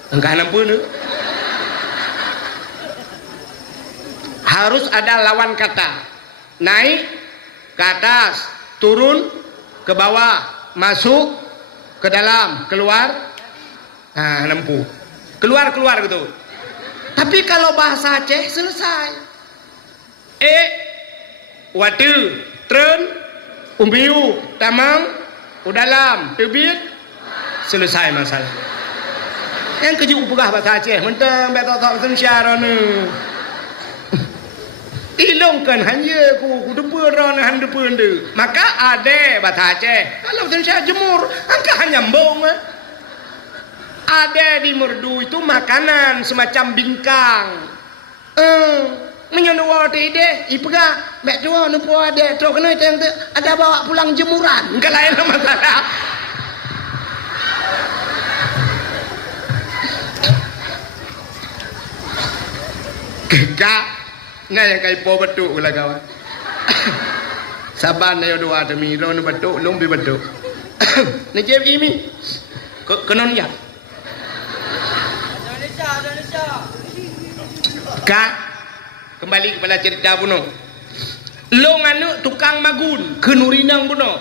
enggak nampu ni. Harus ada lawan kata. Naik ke atas, turun ke bawah, masuk ke dalam, keluar nampu. Keluar gitu. Tapi kalau bahasa Aceh selesai. Watu, tren umbiu, tamam, udalam, tebit, selesai masalah. Yang keju upugah bahasa Aceh, mentang betul Indonesia ni. Ilongkan hanya ku depan ron han depan tu. Maka ada bahasa Aceh. Kalau Indonesia jemur, angka hanya nyambung. Ada di merdu itu makanan semacam bingkang. Menyenua tidak, ipega, mek tua nupu ada, tu kena itu ada bawa pulang jemuran, enggak lain masalah. Kak, nggak yang kayak po betul lah kawan. Saban na doa temi lo nu betul, long bi betul. Ni jem ini, kenon ya. Indonesia. Kak, kembali kepada cerita puno. Long anu tukang magun, kenurinang puno.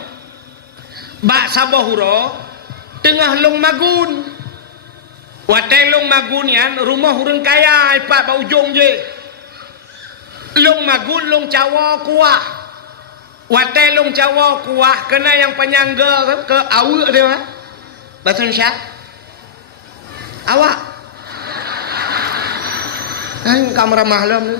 Bak sabahuro, tengah long magun. Watai long magun yan, rumah orang kaya, ipat bau ujung je. Long magun, long cawa kuah. Watai long cawa kuah, kena yang penyangga ke awak dia. Bahasa Indonesia? Awak? Kamera mahlam tu.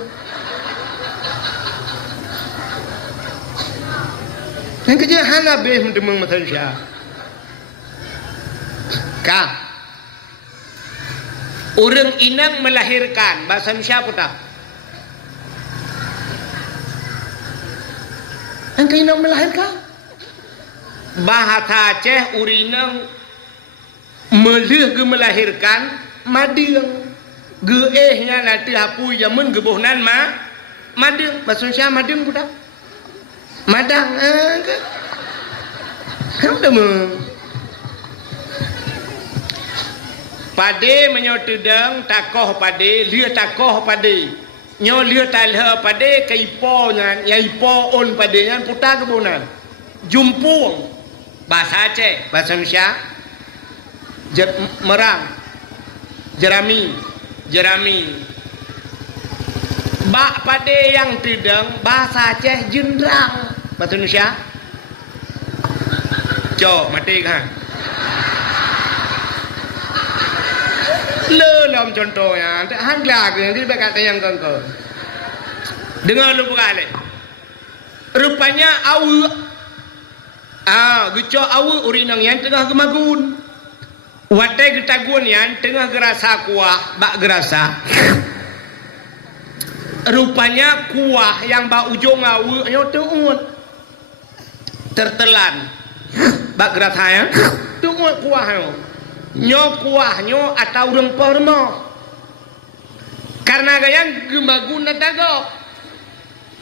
Yang kerja hana beh mendemeng bahasa Indonesia. Kak. Orang inang melahirkan bahasa Indonesia apa tak? Angka inang melahirkan bahasa Aceh urinang melih ge melahirkan mading ge nya lati hapu jamun gebohnan mading bahasa Indonesia mading ku tak? Madang ke? Udah meng pade menyotudang takoh pade lia takoh pade nyo lia talha pade kaipo nyan yaipo on pade nyan putar kebunan jumpung bahasa Aceh bahasa Indonesia merang jerami bak pade yang tidang bahasa Aceh jendrang bahasa Indonesia cok mati kan lelom contohnya hangla yang di dekat yang kengko dengar lu kali rupanya awu geco awu urinang yang tengah gemagun watai getagun yang tengah gerasa kuah bak gerasa rupanya kuah yang bak ujung awu nyo tuun tertelan bak gerasa ya tuun kuah nyo kuahnya atau rempah remah karena gayang gemaguna dagok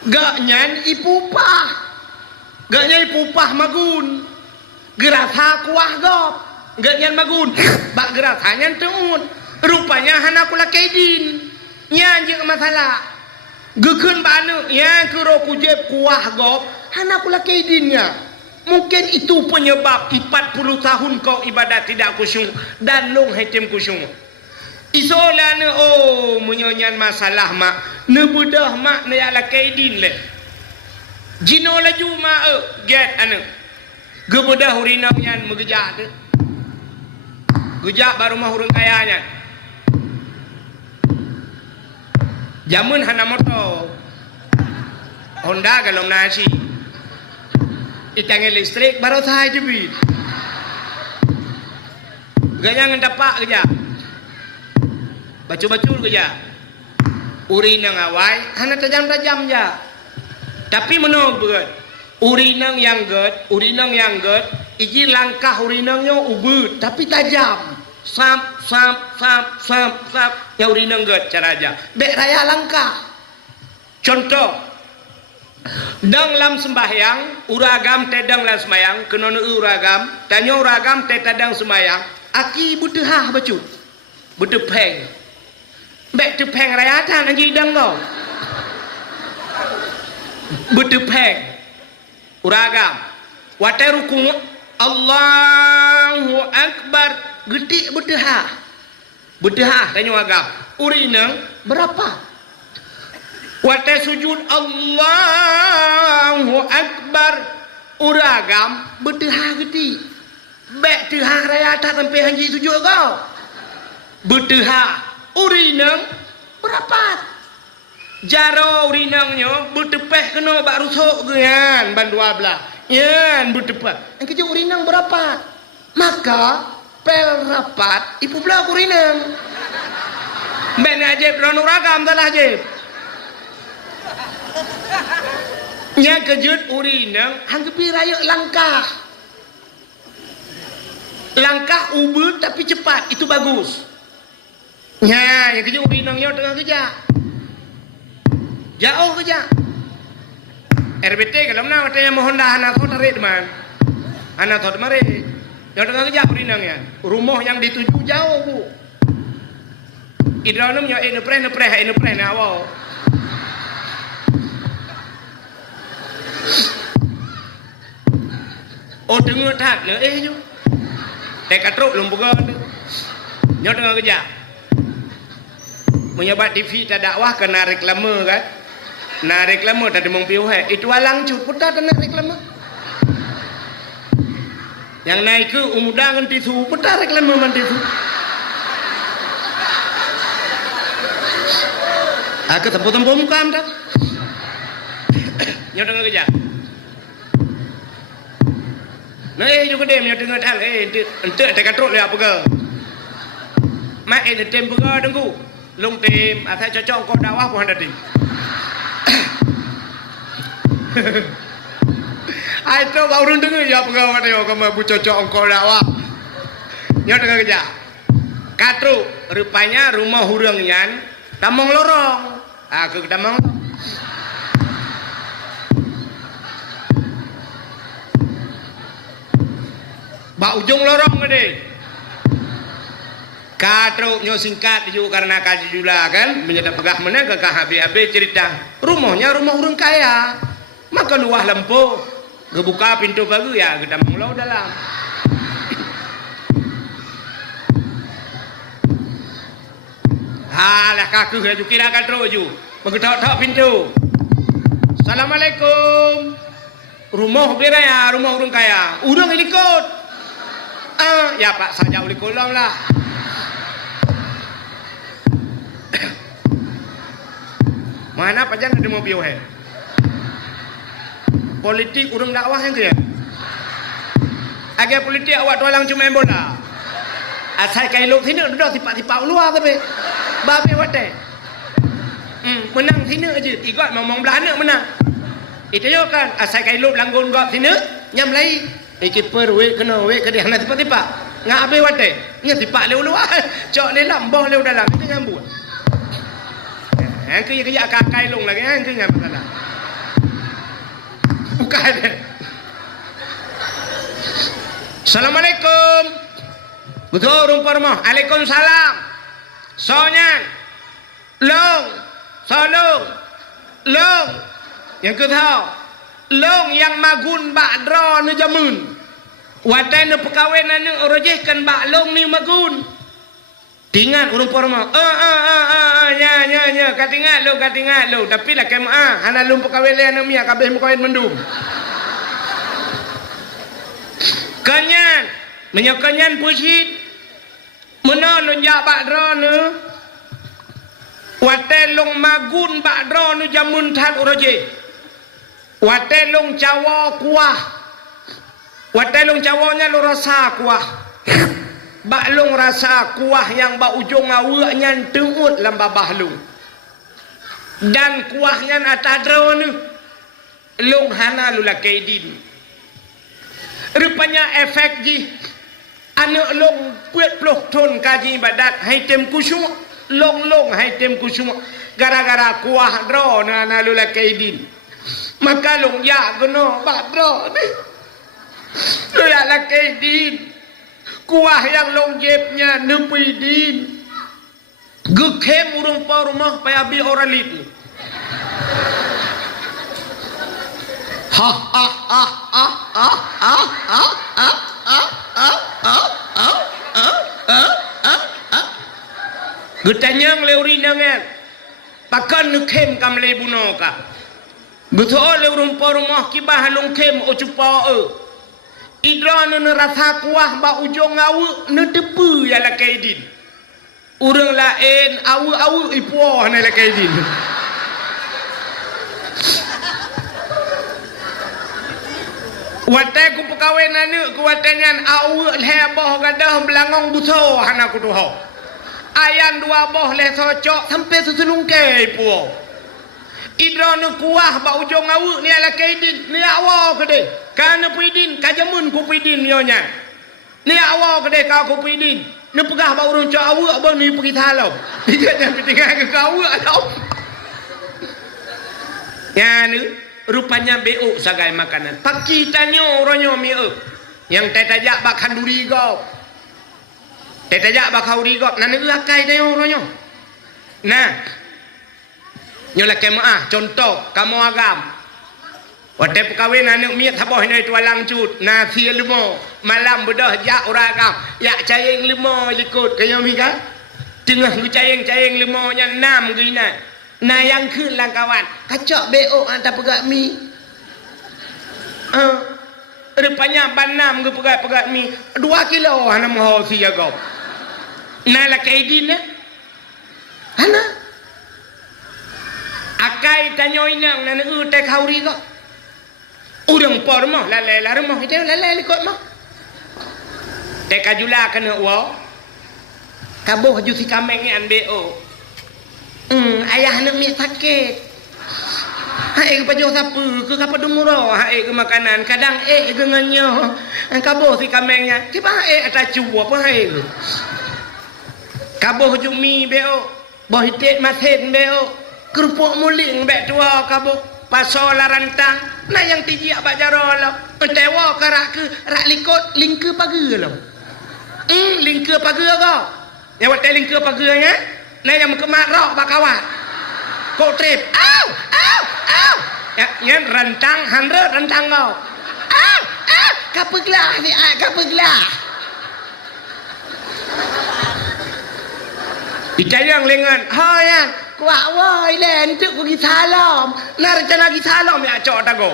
gak nyan ipupah magun gerasa kuah gop gak nyan magun bak gerasanya tuun rupanya hana kula kedin nyanjik masalah gekun banu yang kuro kujeb kuah gop hana kula kedinnya. Mungkin itu penyebab 40 tahun kau ibadat tidak khusyuk dan long hatim khusyuk. Isolana menyonyan masalah mak nebudah mak ne ala kaidin le. Jino laju mak get anu. Gebudah hurinang yan megejak tu. Gejak baru mah urang kayanya. Jamun hana motor. Honda galom nasi. Itang listrik baru saya jebit. Ganyan dapat kerja. Bacul-bacul kerja. Urinang awai hana tajam-tajam ja. Tapi menong berat. Urinang yang get, iji langkah urinangnya ubud tapi tajam. Sap. Ya urinang get cara aja. Bek raya langkah. Contoh dang lam sembahyang uragam tedang lam sembahyang kenono uragam tanya uragam tedang sembahyang aki budehah bacu budeh peng bek tu peng rayatan anji dang kau budeh peng uragam watai rukun Allahu Akbar gedik budehah tanya uragam urinang berapa watai sujud Allahu Akbar uragam bedehah gede bek tehah raya tak sampai hanji sujud kau bedehah urinang berapat jaro urinangnya betepeh kena bak rusuk gian ban 12 yan betepeh yang kerja urinang berapat maka pel rapat ipu belak urinang bek najib ron uragam salah jib nya kejut urinang hanggepi raya langkah ubud tapi cepat itu bagus nya yang kejut urinangnya tengah kerja Jauh kerja. RBT kalau mana katanya mohon dah anak thot tarik teman. Anak thot mari. Yang tengah kerja perinangnya. Rumah yang dituju jauh bu. Idra namanya nepre na awal. Oh dengar tak le je. Tek katruk lumpuga tu. Yang tengah kerja. Menyebat TV tak dakwah kena reklame kan. Nah reklame tadi mong piu hai. Itu alang cut putar kena reklame. Yang naik ke umudangan tisu putar reklame man tisu. Aku tempo-tempo muka anda. Yang tengah kerja. Nah juga dia yang tengah tal. Ente tak katruk le apa ke? Mak tem perga dengku. Long tem asal cocok kau dakwah pun ada ting. Itu kau urun dengar ya perga pada kau mahu cocok kau dakwah. Yang tengah kerja. Katruk rupanya rumah hurang yan tamong lorong. Aku tamong. Ba ujung lorong gede. Katruknya singkat juga karena kaji jula kan menyedap pegah mana ke habis cerita rumahnya rumah orang kaya maka luah lempu ngebuka pintu baru ya kita mengulau dalam halah kaku ya kira katruk ju mengetok-tok pintu. Assalamualaikum. Rumah bera ya rumah orang kaya urang ikut ya pak saja boleh kolong lah. Mana pajan ada mobil he. Politik urang dakwah yang ke. Agak politik awak tualang cuma main bola. Asal kai lok sini duduk tipak-tipak luar tapi. Babe wate. Menang sini aja. Ikut ngomong belana menang. Itu yo kan asal kai lok langgon gap sini nyam lai. Keeper we kena we ke dia nak tipak-tipak. Ngak abe wate. Nya tipak leu luar. Cok le lambah leu dalam itu ngambut. Angke kerja kakai long lagi angke ngam salah. Bukan. Assalamualaikum. Betul rumpah rumah. Waalaikumsalam. Soalnya long, solong, long. Yang kedua, long yang magun bak dra nu jamun. Watai nu perkawinan nu orojehkan bak long ni magun. Tingat urang porma. Ya. Katingat lo. Tapi lah kem hana lum perkawin le anu mia kabeh mukawin mendum. Kanyan, menyakanyan pusit. Mena lo ja bakdra nu. Wate long magun bakdra nu jamun tat uraje. Wate long cawa kuah. Wate long cawanya lo rasa kuah. Baklung rasa kuah yang ba ujung awaknya tengut lamba bahlung. Dan kuahnya atas drone long hana lula kaidin. Rupanya efek ji anak long puet ploh ton kaji ibadat hai tem kusuk long hai tem kusuk gara-gara kuah drone hana lula kaidin. Maka long ya geno ba drone lula la kaidin. Kuah yang longjepnya nepi din. Gekem urung pa rumah paya bi orang lipu. Getanyang leuri nangan. Pakan nekem kam le buno ka. Betul le urung pa rumah kibah longkem o cupa Idra nu rasa kuah ba ujung awu nu tebu ya la kaidin. Urang lain awu ipuah na la kaidin. Watai ku perkawinan ni ku watanyan awu heboh gadah belangong buso hana ku tuho. Ayan dua boh le socok sampai susulung ke ipuah. Idra nu kuah ba ujung awu ni la kaidin ni awa kede. Kana pidin kajamun ku pidin nyonya. Ni awak kedai kau ku pidin. Ni pegah ba urang cak awak ba ni pergi talau. Dia jangan tinggal ke kau awak. Ya ni rupanya BO sagai makanan. Pagi tanyo ronyo mi yang tetajak bakhan duri go. Tetajak bakau ri go nan ni akai tanyo ronyo. Nah. Nyola kemaah contoh kamu agam. Waktu perkahwinan anak miat haboh ni tua langcut nasi limo malam bedah jak orang agam yak cayeng limo likut kaya mi kan tengah cayeng limo nya 6 gina nah yang keun lang kawan kacok BO anta pegak mi rupanya banam ke pegak mi 2 kilo hana moho si jago nah la kaidin hana akai tanyo inang nan te khauri ko urang por mo lale la mo hite lale likot mo te kajula kana wo kaboh ju si kameng an BO ayah nak mi sakit hai ke pajo sapu ke kapa dumuro hai ke makanan kadang genganyo kaboh si kamengnya tiba ata cuwa apa hai kaboh ju mi BO boh hite mathen BO kerupuk muling bek tua kaboh pasal rantang nah yang tiji abak jaro lo tewa karak ke rak likot lingke pagi lo lingke pagi kau yang waktu lingke pagi nya nah yang kemak rok bakawat kok trip au ya yang rantang handre rantang kau kapeglah ni kapeglah dicayang lengan hayan kuat woi len tu pergi salam nak rencana pergi salam ya cok tak go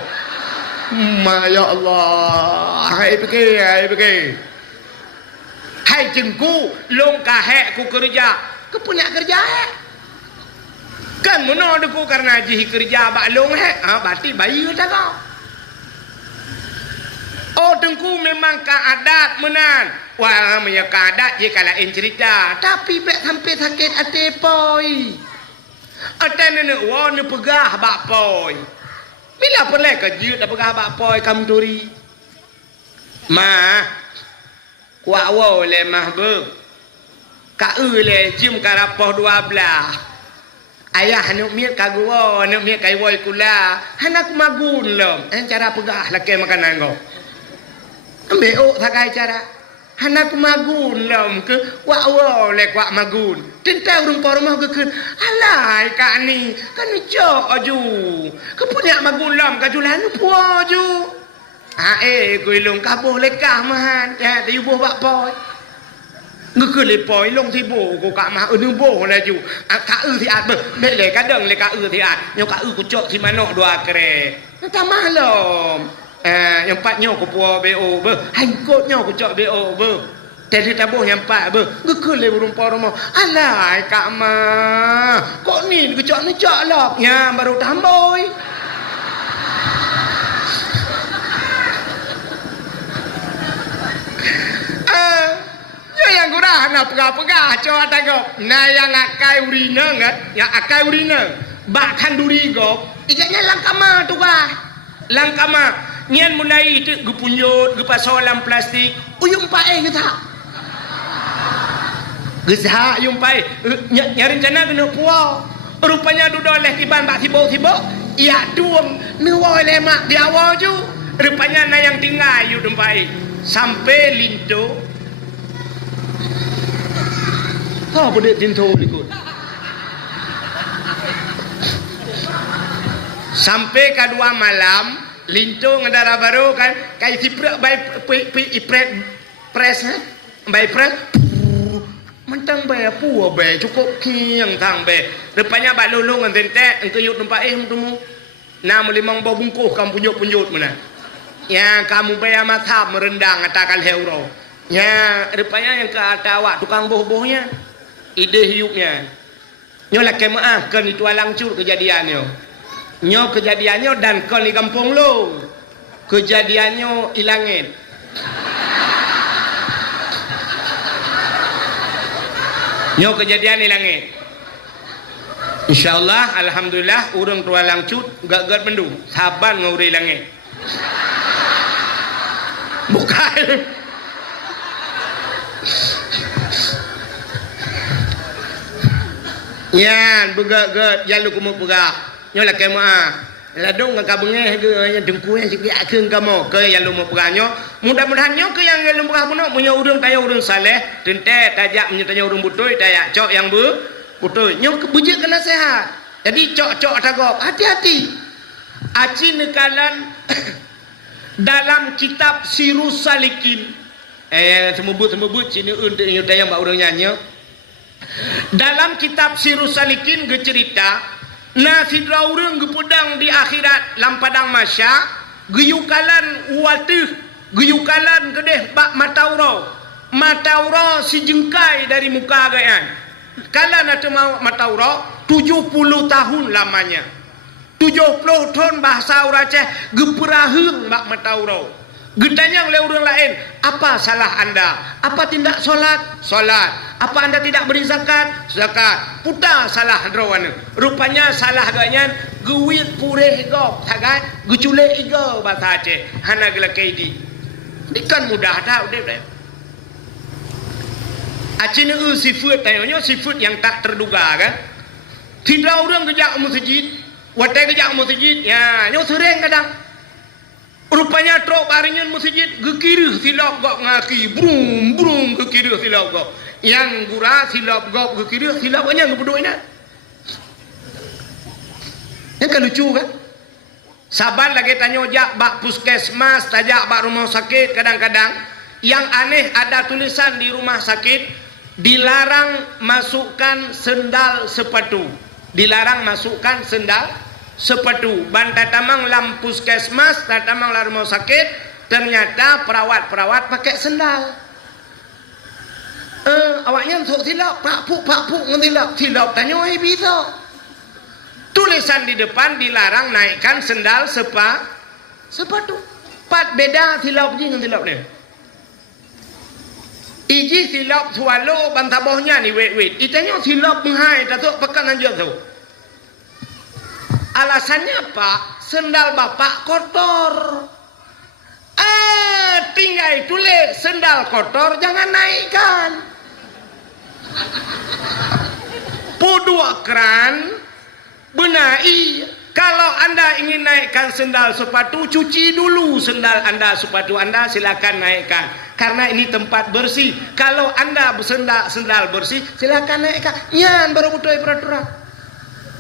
ya Allah hai pergi hai jengku long kahek ku kerja ke punya kerja kan mana ada ku karena jih kerja bak long berarti bayi tak go oh tengku memang keadat menan wah punya keadat je kalau cerita tapi bek sampai sakit hati poi ada nenek wah ne pegah bak poi bila pelai kejut dah pegah bak poi kam turi mah kuat wo le mah be ka le jim karapoh 12 ayah anu miat kagua anu miat kai woi kula hanak magun lom cara pegah laki makanan go ambil sakai cara hanak magun lom ke wa le kwa magun tentang rumah rumah ke alai ka ni kan jo aju ke punya magun lom ka julan po aju kuilung ka boleh kah mahan ya ti bo bak poi ngư le poi long thi bo ko ka ma nu bo la ju ka thi at be le ka dang le ka thi at nyo ka ku cok thi mano dua kre ta mah lom yang pat nyo ko po BO be hangkot nyo ko cok BO be tadi tabuh yang pat be ngư le rumpa rumah alai ka ma kok ni ku cok ni cok lok ya baru tamboi yang kurang nak pegah-pegah coba tengok nah yang akai urina kan yang akai urina bahkan duri go ikatnya langkama tu kah langkama nyen mulai itu gupunyut gupasolam plastik uyung pae kita gezha yung pae nyari rencana kena puau rupanya dudoleh tiban bak tibo-tibo iya duang nuwa lemak di awal ju rupanya na yang tinggal yu dempai sampai linto boleh tinto ikut sampai kedua malam linto ngedara baru kan kayak siprak by ipret press by press mentang bay apa bay cukup kiang tang bay depannya bak lulung ngente engke yut tempat temu nam limang bau bungkuh kamu punyut mana ya kamu bay amat merendang atakan heuro ya depannya yang ke atawak tukang boh-bohnya ide hiupnya nyola kemaah kan itu langcur kejadiannya kejadiannya dan kan di kampung lo kejadiannya ilangin kejadian ilangin insyaallah alhamdulillah urang tua langcut gak mendung saban nguri langit bukan yan begak-gak jalu kumu pegah nyola kemaah ladung ngak bengeh ke yang dengku yang sikit akeun kamu ke yang lumur peranyo mudah-mudahan nyo ke yang lumur puno punya urang tanya urang saleh tente tajak menyatanya urang butoi tayak cok yang butoi nyo bujik kena sehat jadi cok-cok tagop hati-hati aci nekalan dalam kitab Sirus Salikin semebut sini untuk yang mbak urang nyanyi dalam kitab Sirus Salikin ge cerita nah sidra urang ge pedang di akhirat lam padang masya geyukalan wateuh geyukalan gedeh bak matauro si jengkai dari muka gayan kalan atuh matauro 70 tahun lamanya 70 tahun bahasa urang Aceh geperaheung bak matauro gedanyang le urang lain apa salah anda apa tindak solat apa anda tidak beri zakat puta salah drawan rupanya salah ganyan guwit pureh gop tagat gucule igo bahasa Aceh hana gela kaidi dikan mudah dah udah acina sifat tanya sifat yang tak terduga kan tidak urang gejak masjid watai gejak masjid ya nyo sering kadang rupanya trok baringan masjid gekirih silap gok ngaki brum gekirih silap gok yang gura silap gok gekirih silap banyak ngebedoinan yang kan lucu kan saban lagi tanya jak bak puskesmas tajak bak rumah sakit kadang-kadang yang aneh ada tulisan di rumah sakit dilarang masukkan sendal sepatu dilarang masukkan sendal sepatu banta tamang lam puskesmas tatamang la rumah sakit ternyata perawat pakai sendal awaknya sok silap pak puk ngelilap silap tanya bisa tulisan di depan dilarang naikkan sendal sepatu pat beda silap je ngelilap ni iji silap swallow bantabohnya ni wait itanya silap menghai tatuk pekan aja tu alasannya apa? Sendal bapak kotor. Tinggal tulis sendal kotor jangan naikkan. Podua keran benahi. Kalau anda ingin naikkan sendal sepatu, cuci dulu sendal anda sepatu anda silakan naikkan. Karena ini tempat bersih. Kalau anda sendal bersih, silakan naikkan. Yan baru betul peraturan.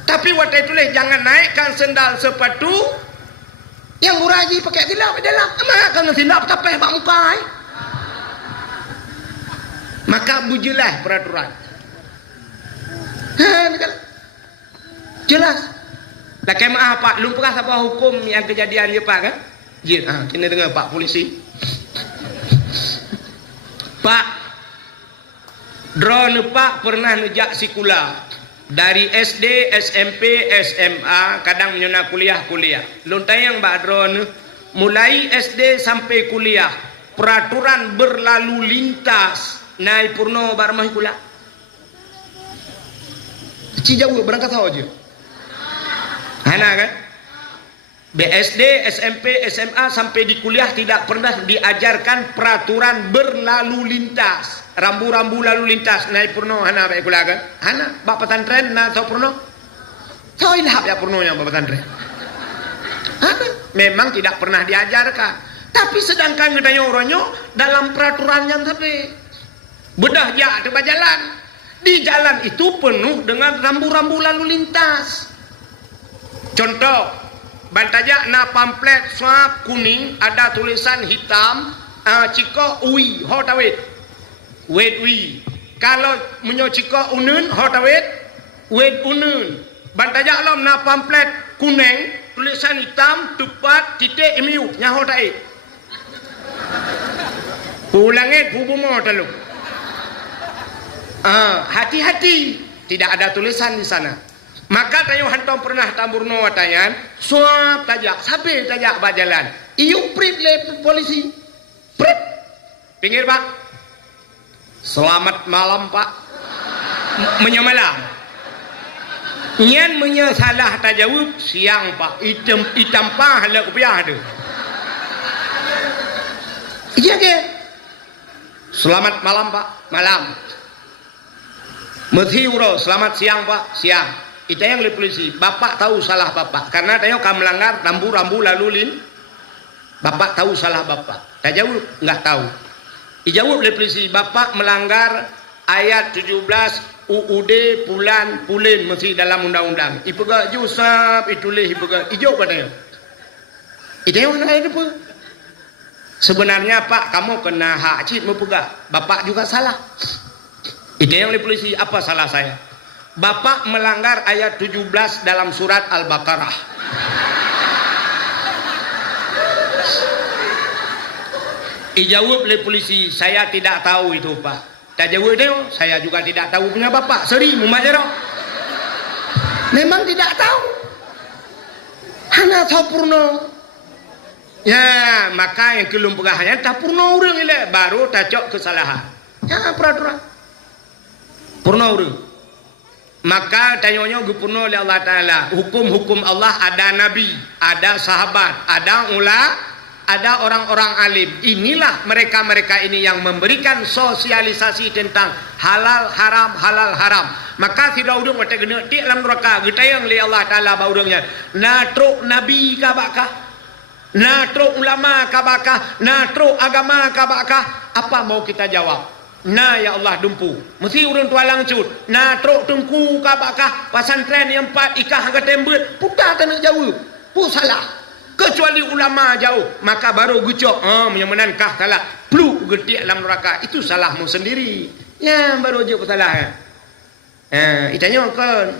Tapi waktu itu jangan naikkan sendal sepatu yang muraji pakai tilap dalam akan tilap tapi bak muka maka bujelah peraturan jelas lah kayak maaf pak lu pernah apa hukum yang kejadian dia pak kan kini dengar pak polisi pak drone pak pernah nejak sikula dari SD, SMP, SMA, kadang menyona kuliah. Lontayang Mbak Dron, mulai SD sampai kuliah, peraturan berlalu lintas, naik purno barmah kula. Cijau berangkat tahu aja. Hana kan? BSD, SMP, SMA sampai di kuliah tidak pernah diajarkan peraturan berlalu lintas. Rambu-rambu lalu lintas naik purno hana baik kula kan hana bak pesantren na tahu purno tahu ilham ya purnonya bak pesantren hana memang tidak pernah diajarkan tapi sedangkan katanya orangnya dalam peraturannya tapi bedah ya di jalan di jalan itu penuh dengan rambu-rambu lalu lintas contoh bantajak na pamflet swab kuning ada tulisan hitam ciko ui hotawit wait kalau menyociko unun hotawet wait unun bantajak lom na pamflet kuning tulisan hitam tepat titik emiu nyaho tae pulangnya bubumo taluk hati-hati tidak ada tulisan di sana maka tayo hantam pernah tamburno watayan suap tajak sampai tajak bajalan iu prit le polisi prit pinggir pak selamat malam pak menyamalam nyan menyesalah tajawab siang pak hitam pah le kupiah ada iya ke selamat malam pak malam Mesti uro selamat siang pak siang Itu yang oleh polisi. Bapak tahu salah bapak. Karena tanya kamu melanggar rambu-rambu lalu lin. Bapak tahu salah bapak. Tak jawab, enggak tahu. Dijawab oleh polisi, bapak melanggar ayat 17 UUD pulin mesti dalam undang-undang. Ipega jusab itulah ipega. Ijo katanya. Itu yang mana itu pun. Sebenarnya Pak, kamu kena hak cip mempegak. Bapak juga salah. Itu yang oleh polisi, apa salah saya? Bapak melanggar ayat 17 dalam surat Al-Baqarah. Dijawab oleh polisi, saya tidak tahu itu Pak. Tak jawab dia, saya juga tidak tahu punya bapak. Seri, mumajarah. Memang tidak tahu. Hanya tahu purno. Ya, maka yang kelum pegahannya tak purno orang ini baru tacok kesalahan. Ya, peraturan. Purno orang. Maka tanyanya gupurno oleh Allah Ta'ala. Hukum-hukum Allah ada nabi, ada sahabat, ada ada orang-orang alim. Inilah mereka-mereka ini yang memberikan sosialisasi tentang halal haram. Maka tidak udung mata gena ti dalam neraka getayang li Allah Taala baurangnya. Na truk nabi ka bakah? Na truk ulama ka bakah? Na truk agama ka bakah? Apa mau kita jawab? Na ya Allah dumpu. Mesti urang tualang cut. Na truk tengku ka bakah? Pasantren yang 4 ikah harga tembet. Putar tak nak jawab. Pu salah. Kecuali ulama jauh, maka baru gucok. Yang menankah salah, pluk getik dalam neraka. Itu salahmu sendiri. Ya, baru je salah. Itanya kan.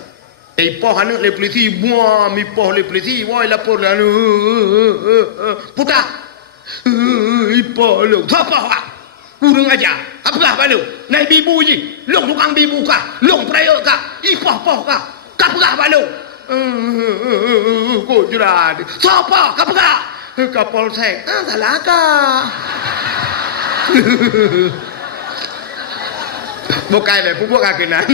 Ipoh anak le polisi, buah mipoh le polisi, woi lapor lalu. Putar. Ipoh lu. Apa wak? Kurang aja. Apa balu? Naik bibu je. Long tukang bibu kah? Long peraya kah? Ipoh kah? Kapah balu? Kok jerat? Siapa? Kapal? Kapolsek. Salah kah? Bukan le, pupuk kakinan.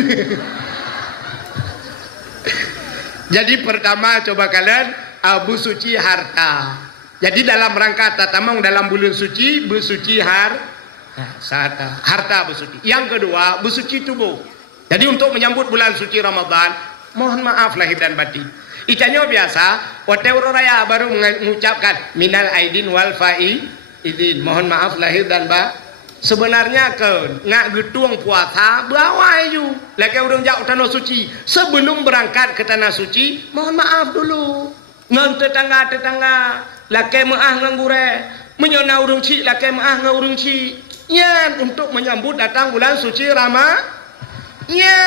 Jadi pertama coba kalian abu suci harta. Jadi dalam rangka tatamong dalam bulan suci bersuci harta bersuci. Yang kedua bersuci tubuh. Jadi untuk menyambut bulan suci Ramadan, mohon maaf lahir dan batin. Icanya biasa, hotel raya baru mengucapkan minal aidin wal faizin. Mohon maaf lahir dan batin. Sebenarnya kan ngak getung puasa bawai ju. Lagi orang jauh tanah suci. Sebelum berangkat ke tanah suci, mohon maaf dulu. Ngan tetangga, laki maah ngangure, menyona urung ci, laki maah ngurung ci. Ya, untuk menyambut datang bulan suci Ramadan. Ya,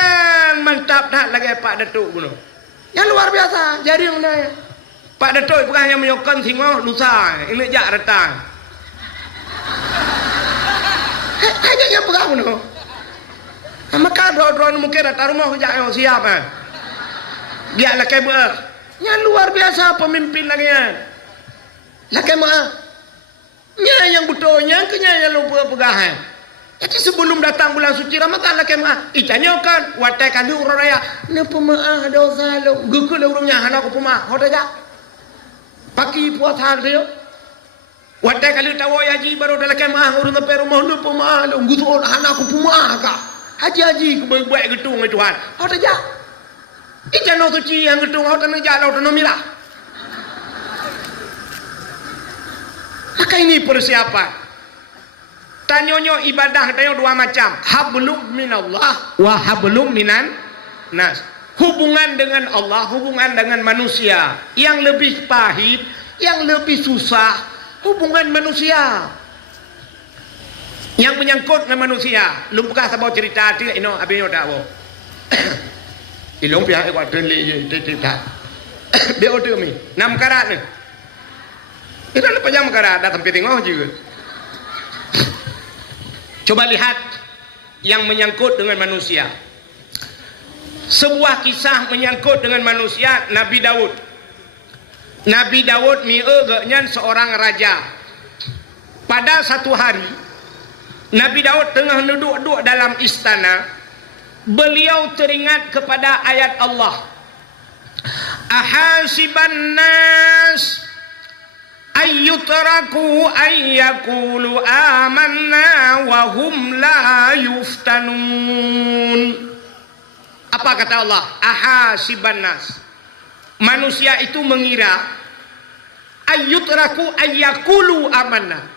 mantap tak lagi Pak Datuk bunuh. Yang luar biasa, jadi yang lain. Pak Datuk bukan hanya menyokong singo lusa, ini jak datang. Hanya yang pegang bunuh. Maka drone mungkin datang rumah jak yang siap kan. Dia lagi ber. Yang luar biasa pemimpin lagi ya. Lagi mah. Yang betulnya kenyanya lupa pegangan. Jadi sebelum datang bulan suci Ramadan lah kemah. Itanya kan watai kan urang raya. Ne pemaah dosa lo. Gukul urangnya hana ko pemaah. Hoda ja. Paki puasa dia. Watai kali tawo haji baru dalam kemah urang pe rumah ne pemaah lo. Gutu hana ko pemaah ka. Haji ku baik getung ai Tuhan. Hoda ja. Itanya suci yang getung hoda ne ja lo no milah. Maka ini persiapan. Tanyonyo ibadah tayo dua macam. Hablum minallah wa hablum minan nas. Hubungan dengan Allah, hubungan dengan manusia. Yang lebih pahit, yang lebih susah, hubungan manusia. Yang menyangkut dengan manusia. Lumpukah sabau cerita tu ino abino dawo. Ilong pihak ekor tenli cerita. Dia order mi. 6 karat ni. Itu lepas jam karat datang tengok juga. Coba lihat yang menyangkut dengan manusia. Sebuah kisah menyangkut dengan manusia Nabi Daud. Nabi Daud mi'egaknya seorang raja. Pada satu hari Nabi Daud tengah duduk dalam istana. Beliau teringat kepada ayat Allah. Ahasiban nas ayyutraku ayyakulu amanna wa hum la yuftanun. Apa kata Allah? Ahasiban nas. Manusia itu mengira ayyutraku ayyakulu amanna.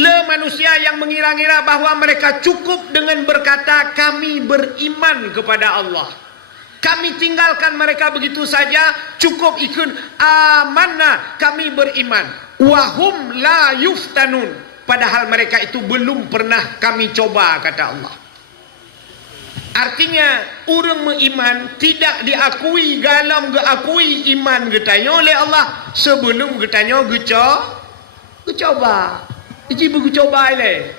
Manusia yang mengira-ngira bahwa mereka cukup dengan berkata kami beriman kepada Allah. Kami tinggalkan mereka begitu saja, cukup ikut amanah, kami beriman. Wahum la yuftanun, padahal mereka itu belum pernah kami coba, kata Allah. Artinya orang beriman tidak diakui galam geakui iman getanya oleh Allah sebelum getanya gecoba. Jadi bercoba le.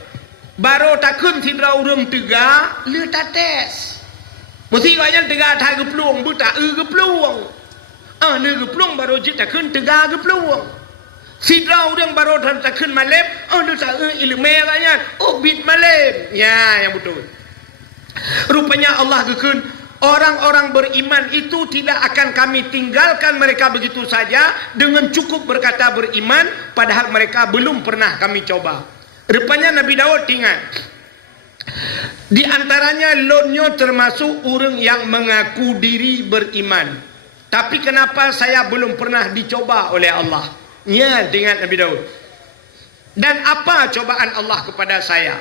Baru takun sidra orang tegak le tak tes. Mesti kaya tegak tak geplung buta geplung. Ne geplung baru je takun tegak geplung. Sidra orang baru takun malem le tak ilmu kaya bit malem. Ya yang betul. Rupanya Allah gekun orang-orang beriman itu tidak akan kami tinggalkan mereka begitu saja dengan cukup berkata beriman padahal mereka belum pernah kami coba. Rupanya Nabi Daud ingat di antaranya lonyo termasuk orang yang mengaku diri beriman, tapi kenapa saya belum pernah dicoba oleh Allah? Ya, dengan Nabi Daud. Dan apa cobaan Allah kepada saya?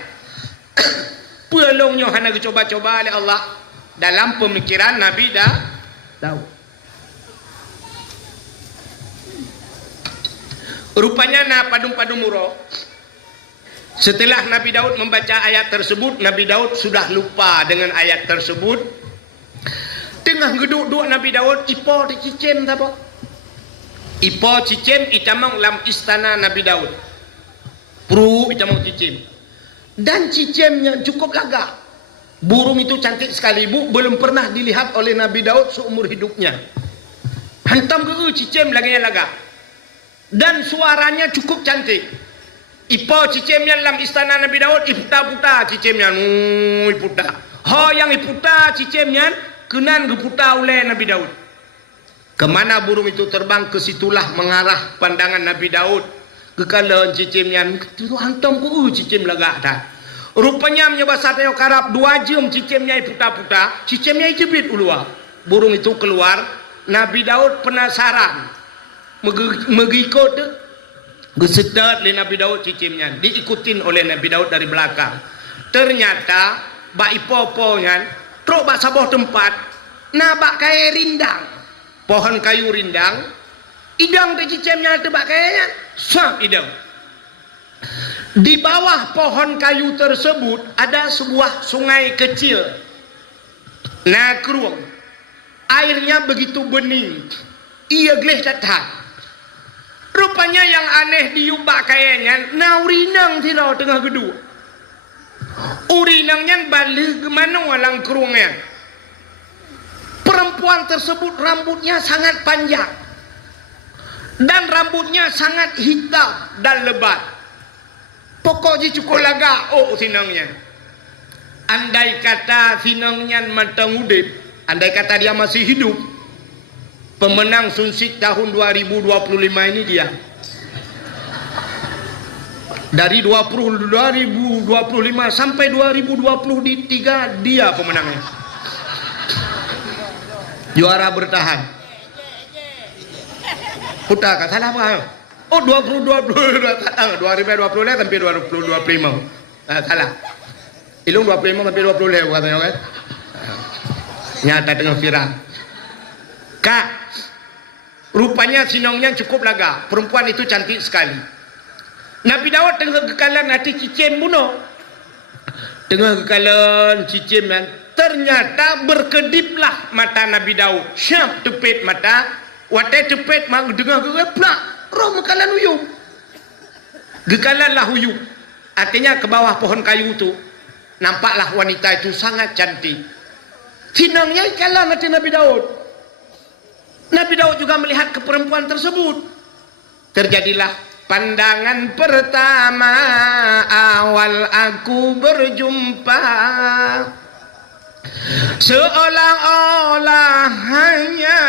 Pelongnya hanya dicoba-coba oleh Allah dalam pemikiran Nabi Daud. Rupanya na padung-padung muro. Setelah Nabi Daud membaca ayat tersebut, Nabi Daud sudah lupa dengan ayat tersebut. Tengah geduk-duk Nabi Daud, ipo di cicem apa? Ipo cicem itamang lam istana Nabi Daud. Pru itamang cicem. Dan cicemnya cukup lagak. Burung itu cantik sekali, bu, belum pernah dilihat oleh Nabi Daud seumur hidupnya. Hantam ke cicem lagak-lagak. Dan suaranya cukup cantik. Ipo cicemnya dalam istana Nabi Daud, iputa-puta cicemnya, iputa. Yang iputa cicemnya kenan geputa oleh Nabi Daud. Kemana burung itu terbang, ke situlah mengarah pandangan Nabi Daud. Kekalan cicemnya, hantam ke cicem lagak dah. Rupanya menyebasatnya karab 2 jam cicemnya puta-puta, cicemnya jebit ulua. Burung itu keluar, Nabi Daud penasaran. Mengikut gesedat oleh Nabi Daud cicemnya, diikutin oleh Nabi Daud dari belakang. Ternyata bak ipo-ponya truk bak saboh tempat, nabak kaya rindang. Pohon kayu rindang, idang di cicemnya tebak kayanya, sang idang. Di bawah pohon kayu tersebut ada sebuah sungai kecil. Nakruang. Airnya begitu bening. Ia geleh datang. Rupanya yang aneh diubah kayaknya naurinang tidak tengah gedung. Urinangnya balik kemana walang kerungnya. Perempuan tersebut rambutnya sangat panjang. Dan rambutnya sangat hitam dan lebat. Pokoknya cukup laga sinangnya. Andai kata sinangnya matang udip, andai kata dia masih hidup, pemenang Sunsik tahun 2025 ini dia. Dari 2025 sampai 2023 dia pemenangnya. Juara bertahan. Putar kan salah apa? 2020 sampai 2025. Salah. Ilung 25 sampai 20 katanya kan. Nyata tengah viral. Kak, rupanya sinongnya cukup laga. Perempuan itu cantik sekali. Nabi Daud tengah kekalan hati cicim bunuh. Tengah kekalan cicim kan. Ternyata berkediplah mata Nabi Daud. Syap tepit mata. Watai tepit mak dengar kegeplak. Roh mekalan uyup. Gekalanlah uyup. Artinya ke bawah pohon kayu itu nampaklah wanita itu sangat cantik. Sinangnya kalah mati Nabi Daud. Nabi Daud juga melihat ke perempuan tersebut. Terjadilah pandangan pertama awal aku berjumpa. Seolah-olah hanya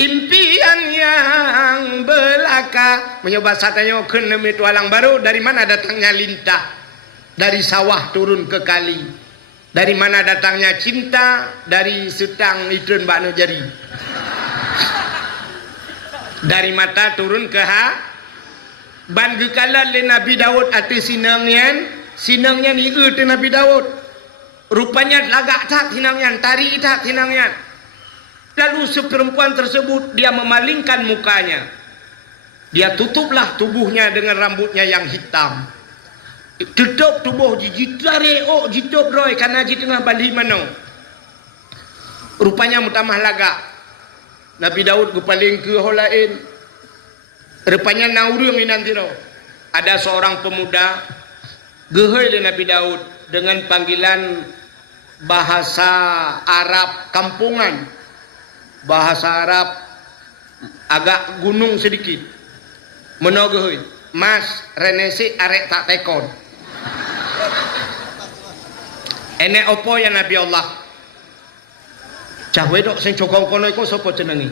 impian yang belaka. Mencoba satanya kena itu alang baru. Dari mana datangnya lintah? Dari sawah turun ke kali. Dari mana datangnya cinta? Dari sutang idun bakno jari. Dari mata turun ke ban gekalan le Nabi Daud atu sinangnya ni tu Nabi Daud. Rupanya lagak tak sinangnya, tari tak sinangnya. Lalu seperempuan tersebut dia memalingkan mukanya. Dia tutuplah tubuhnya dengan rambutnya yang hitam. Tutup tubuh jitare jitup roy karena di tengah bali mano. Rupanya mutamah lagak. Nabi Daud gupaling ke holain. Rupanya naurung inantiro. Ada seorang pemuda gehoi le Nabi Daud dengan panggilan bahasa Arab kampungan. Bahasa Arab agak gunung sedikit. Menogehoi, Mas renesi arek tak tekon. Enek opo ya Nabi Allah? Cah wedok sing jogong kono iku sapa jenenge?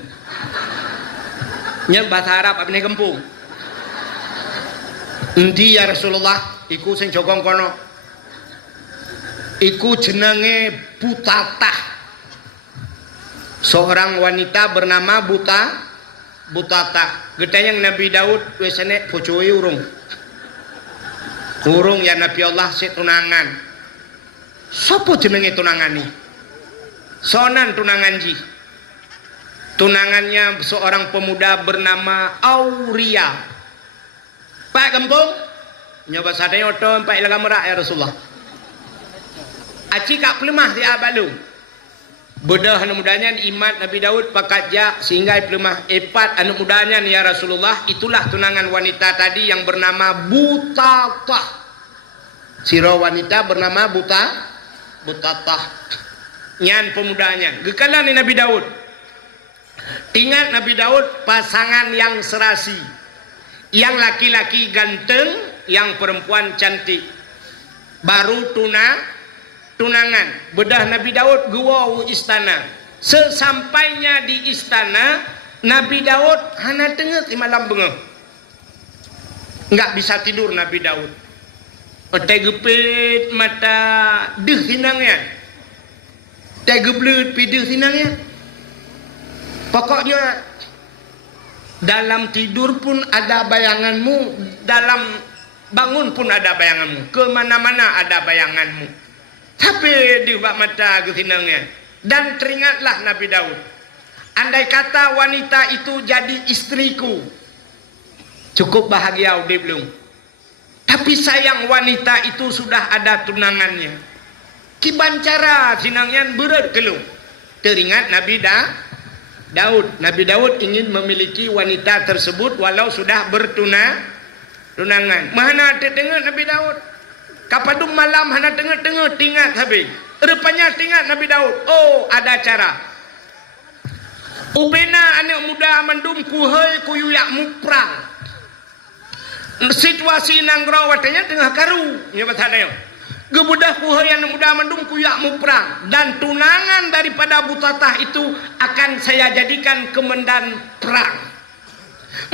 Nya bahasa Arab abne kempung. Endi ya Rasulullah? Iku sing jogong kono. Iku jenenge Butatah. Seorang wanita bernama Butatah. Gedayang Nabi Daud wis enek bojoe urung. Urung ya Nabi Allah si tunangan. Sopo jenenge tunangane? Sonan tunangan ji. Tunangannya seorang pemuda bernama Auria. Pak Gempung, nyoba sadaya oto pak ilaga merak ya Rasulullah. Aci kak pelemah di abalu. Bedah anak mudanya iman Nabi Daud pakat jak sehingga pelemah epat anak mudanya ya Rasulullah. Itulah tunangan wanita tadi yang bernama Butatah. Siro wanita bernama Butatah. Nyan pemudanya. Gekalan ni Nabi Daud. Ingat Nabi Daud pasangan yang serasi. Yang laki-laki ganteng, yang perempuan cantik. Baru tunangan. Bedah Nabi Daud guau istana. Sesampainya di istana, Nabi Daud hana tengok di malam bengah. Enggak bisa tidur Nabi Daud. Otai gepit mata deh sinangnya. Tai geblut pideh sinangnya. Pokoknya dalam tidur pun ada bayanganmu, dalam bangun pun ada bayanganmu, kemana-mana ada bayanganmu. Tapi di bak mata ke sinangnya. Dan teringatlah Nabi Daud. Andai kata wanita itu jadi istriku, cukup bahagia udah belum? Tapi sayang wanita itu sudah ada tunangannya. Kibancara sinangnya berat kelung. Teringat Nabi Daud. Nabi Daud ingin memiliki wanita tersebut walau sudah tunangan. Mana ada dengar Nabi Daud? Kapadum malam hana tengah-tengah tingat habis. Rupanya tingat Nabi Daud. Oh, ada cara. Ubena anak muda mandum kuhai kuyuyak muprang. Situasi nanggro watanya tengah karu. Ya betul. Gebudah kuhai anak muda mandum kuyak muprang. Dan tunangan daripada Butatah itu akan saya jadikan kemendan perang.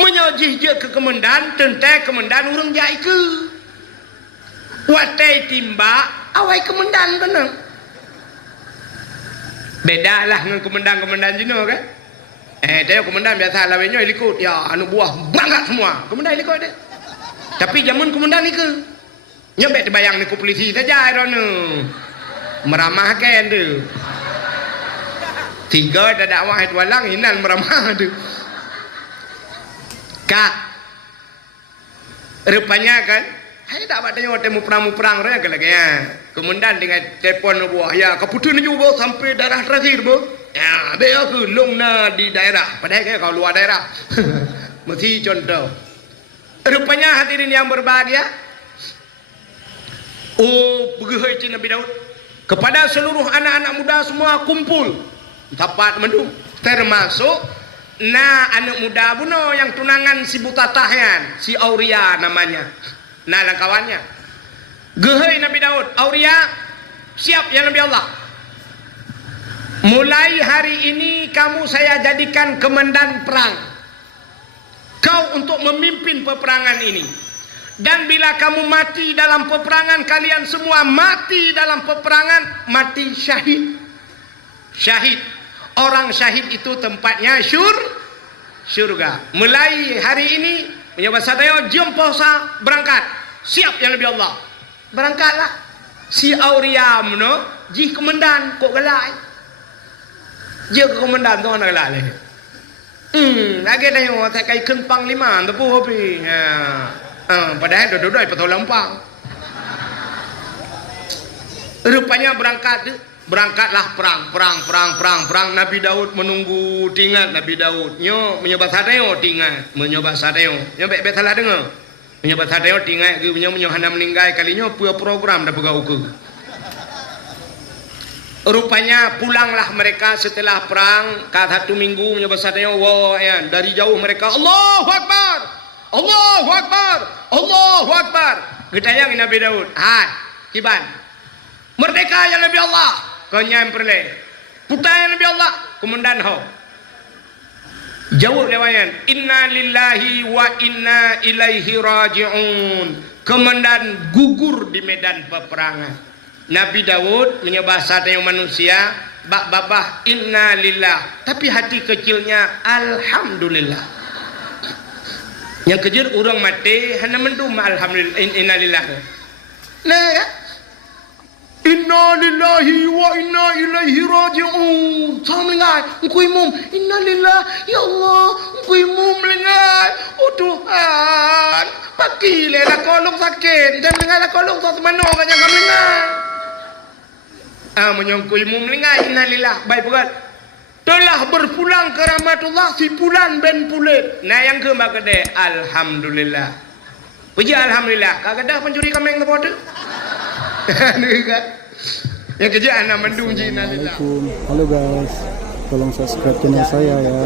Menyojih je ke kemendan, tentai kemendan urang jai ke. Watai timba, awai kemendan tenang. Beda lah dengan kemendan jenuh kan. Dia kemendan biasa lawennya ikut. Ya anu buah bangkat semua. Kemendan ikut dia. Tapi zaman kemendan ni ke. Nyebek terbayang ni ku polisi saja erona. Meramahkan tu. Tiga dah dakwah itu walang hinan meramah tu. Kak. Rupanya kan hai tak batanya hotel muprang raya ke lagi ya. Kemudian dengan telefon buah ya keputusan juga sampai daerah terakhir bu. Ya dia ke lungna di daerah. Padahal kan kalau luar daerah. Mesti contoh. Rupanya hadirin yang berbahagia. Oh, begehai Nabi Daud kepada seluruh anak-anak muda semua kumpul dapat mendung termasuk anak muda buno yang tunangan si Butatahyan, si Auria namanya. Lah kawannya. Gehai Nabi Daud, Auria siap ya Nabi Allah. Mulai hari ini kamu saya jadikan komandan perang. Kau untuk memimpin peperangan ini. Dan bila kamu mati dalam peperangan, kalian semua mati dalam peperangan, mati syahid. Syahid. Orang syahid itu tempatnya syurga. Mulai hari ini, menyobat sadaya, jom posa berangkat. Siap yang lebih Allah. Berangkatlah. Si Auriam no, jih komandan kok galai. Dia ke komandan tu anak galai. Lagi dah yang tak kai kempang lima, tu pun hobi. Padahal duduk-duduk patut lampang. Rupanya berangkatlah perang. Nabi Daud menunggu tinggal Nabi Daud. Nyo menyobat sadeo tinggal, menyobat sadeo. Nyo bet salah dengar. Menyobat sadeo tinggal ke nyo hana meninggal kalinya punya program dah pegau ke. Rupanya pulanglah mereka setelah perang, kat 1 minggu menyobat sadeo dari jauh mereka Allahu Akbar. Allahu Akbar, Allahu Akbar. Gedayang Nabi Daud. Hai, kiban. Merdeka ya Nabi Allah. Kau nyam perle. Putai Nabi Allah. Komandan ho. Jauh lewayan. Inna lillahi wa inna ilaihi raji'un. Komandan gugur di medan peperangan. Nabi Daud menyembah satu yang manusia. Babah inna lillah. Tapi hati kecilnya alhamdulillah. Yang kejar orang mati hanya mendum alhamdulillah innalillah. Nah ya. Inna lillahi wa inna ilaihi raji'un. Sama melengah, engkau imum. Inna lillah, ya Allah, engkau imum melengah. Oh Tuhan, pakilah lah kolong sakit. Jangan melengah lah kolong tak semana orang jangan melengah. Menyongkau imum melengah. Inna lillah, baik bukan. Telah berpulang ke rahmatullah si Pulan ben Pulit. Nah yang ke mak kedai alhamdulillah. Puji alhamdulillah. Kagak dah pencuri kambing tu bodoh. Yang kerja anak mendung jina lillah. Halo guys, tolong subscribe channel saya ya.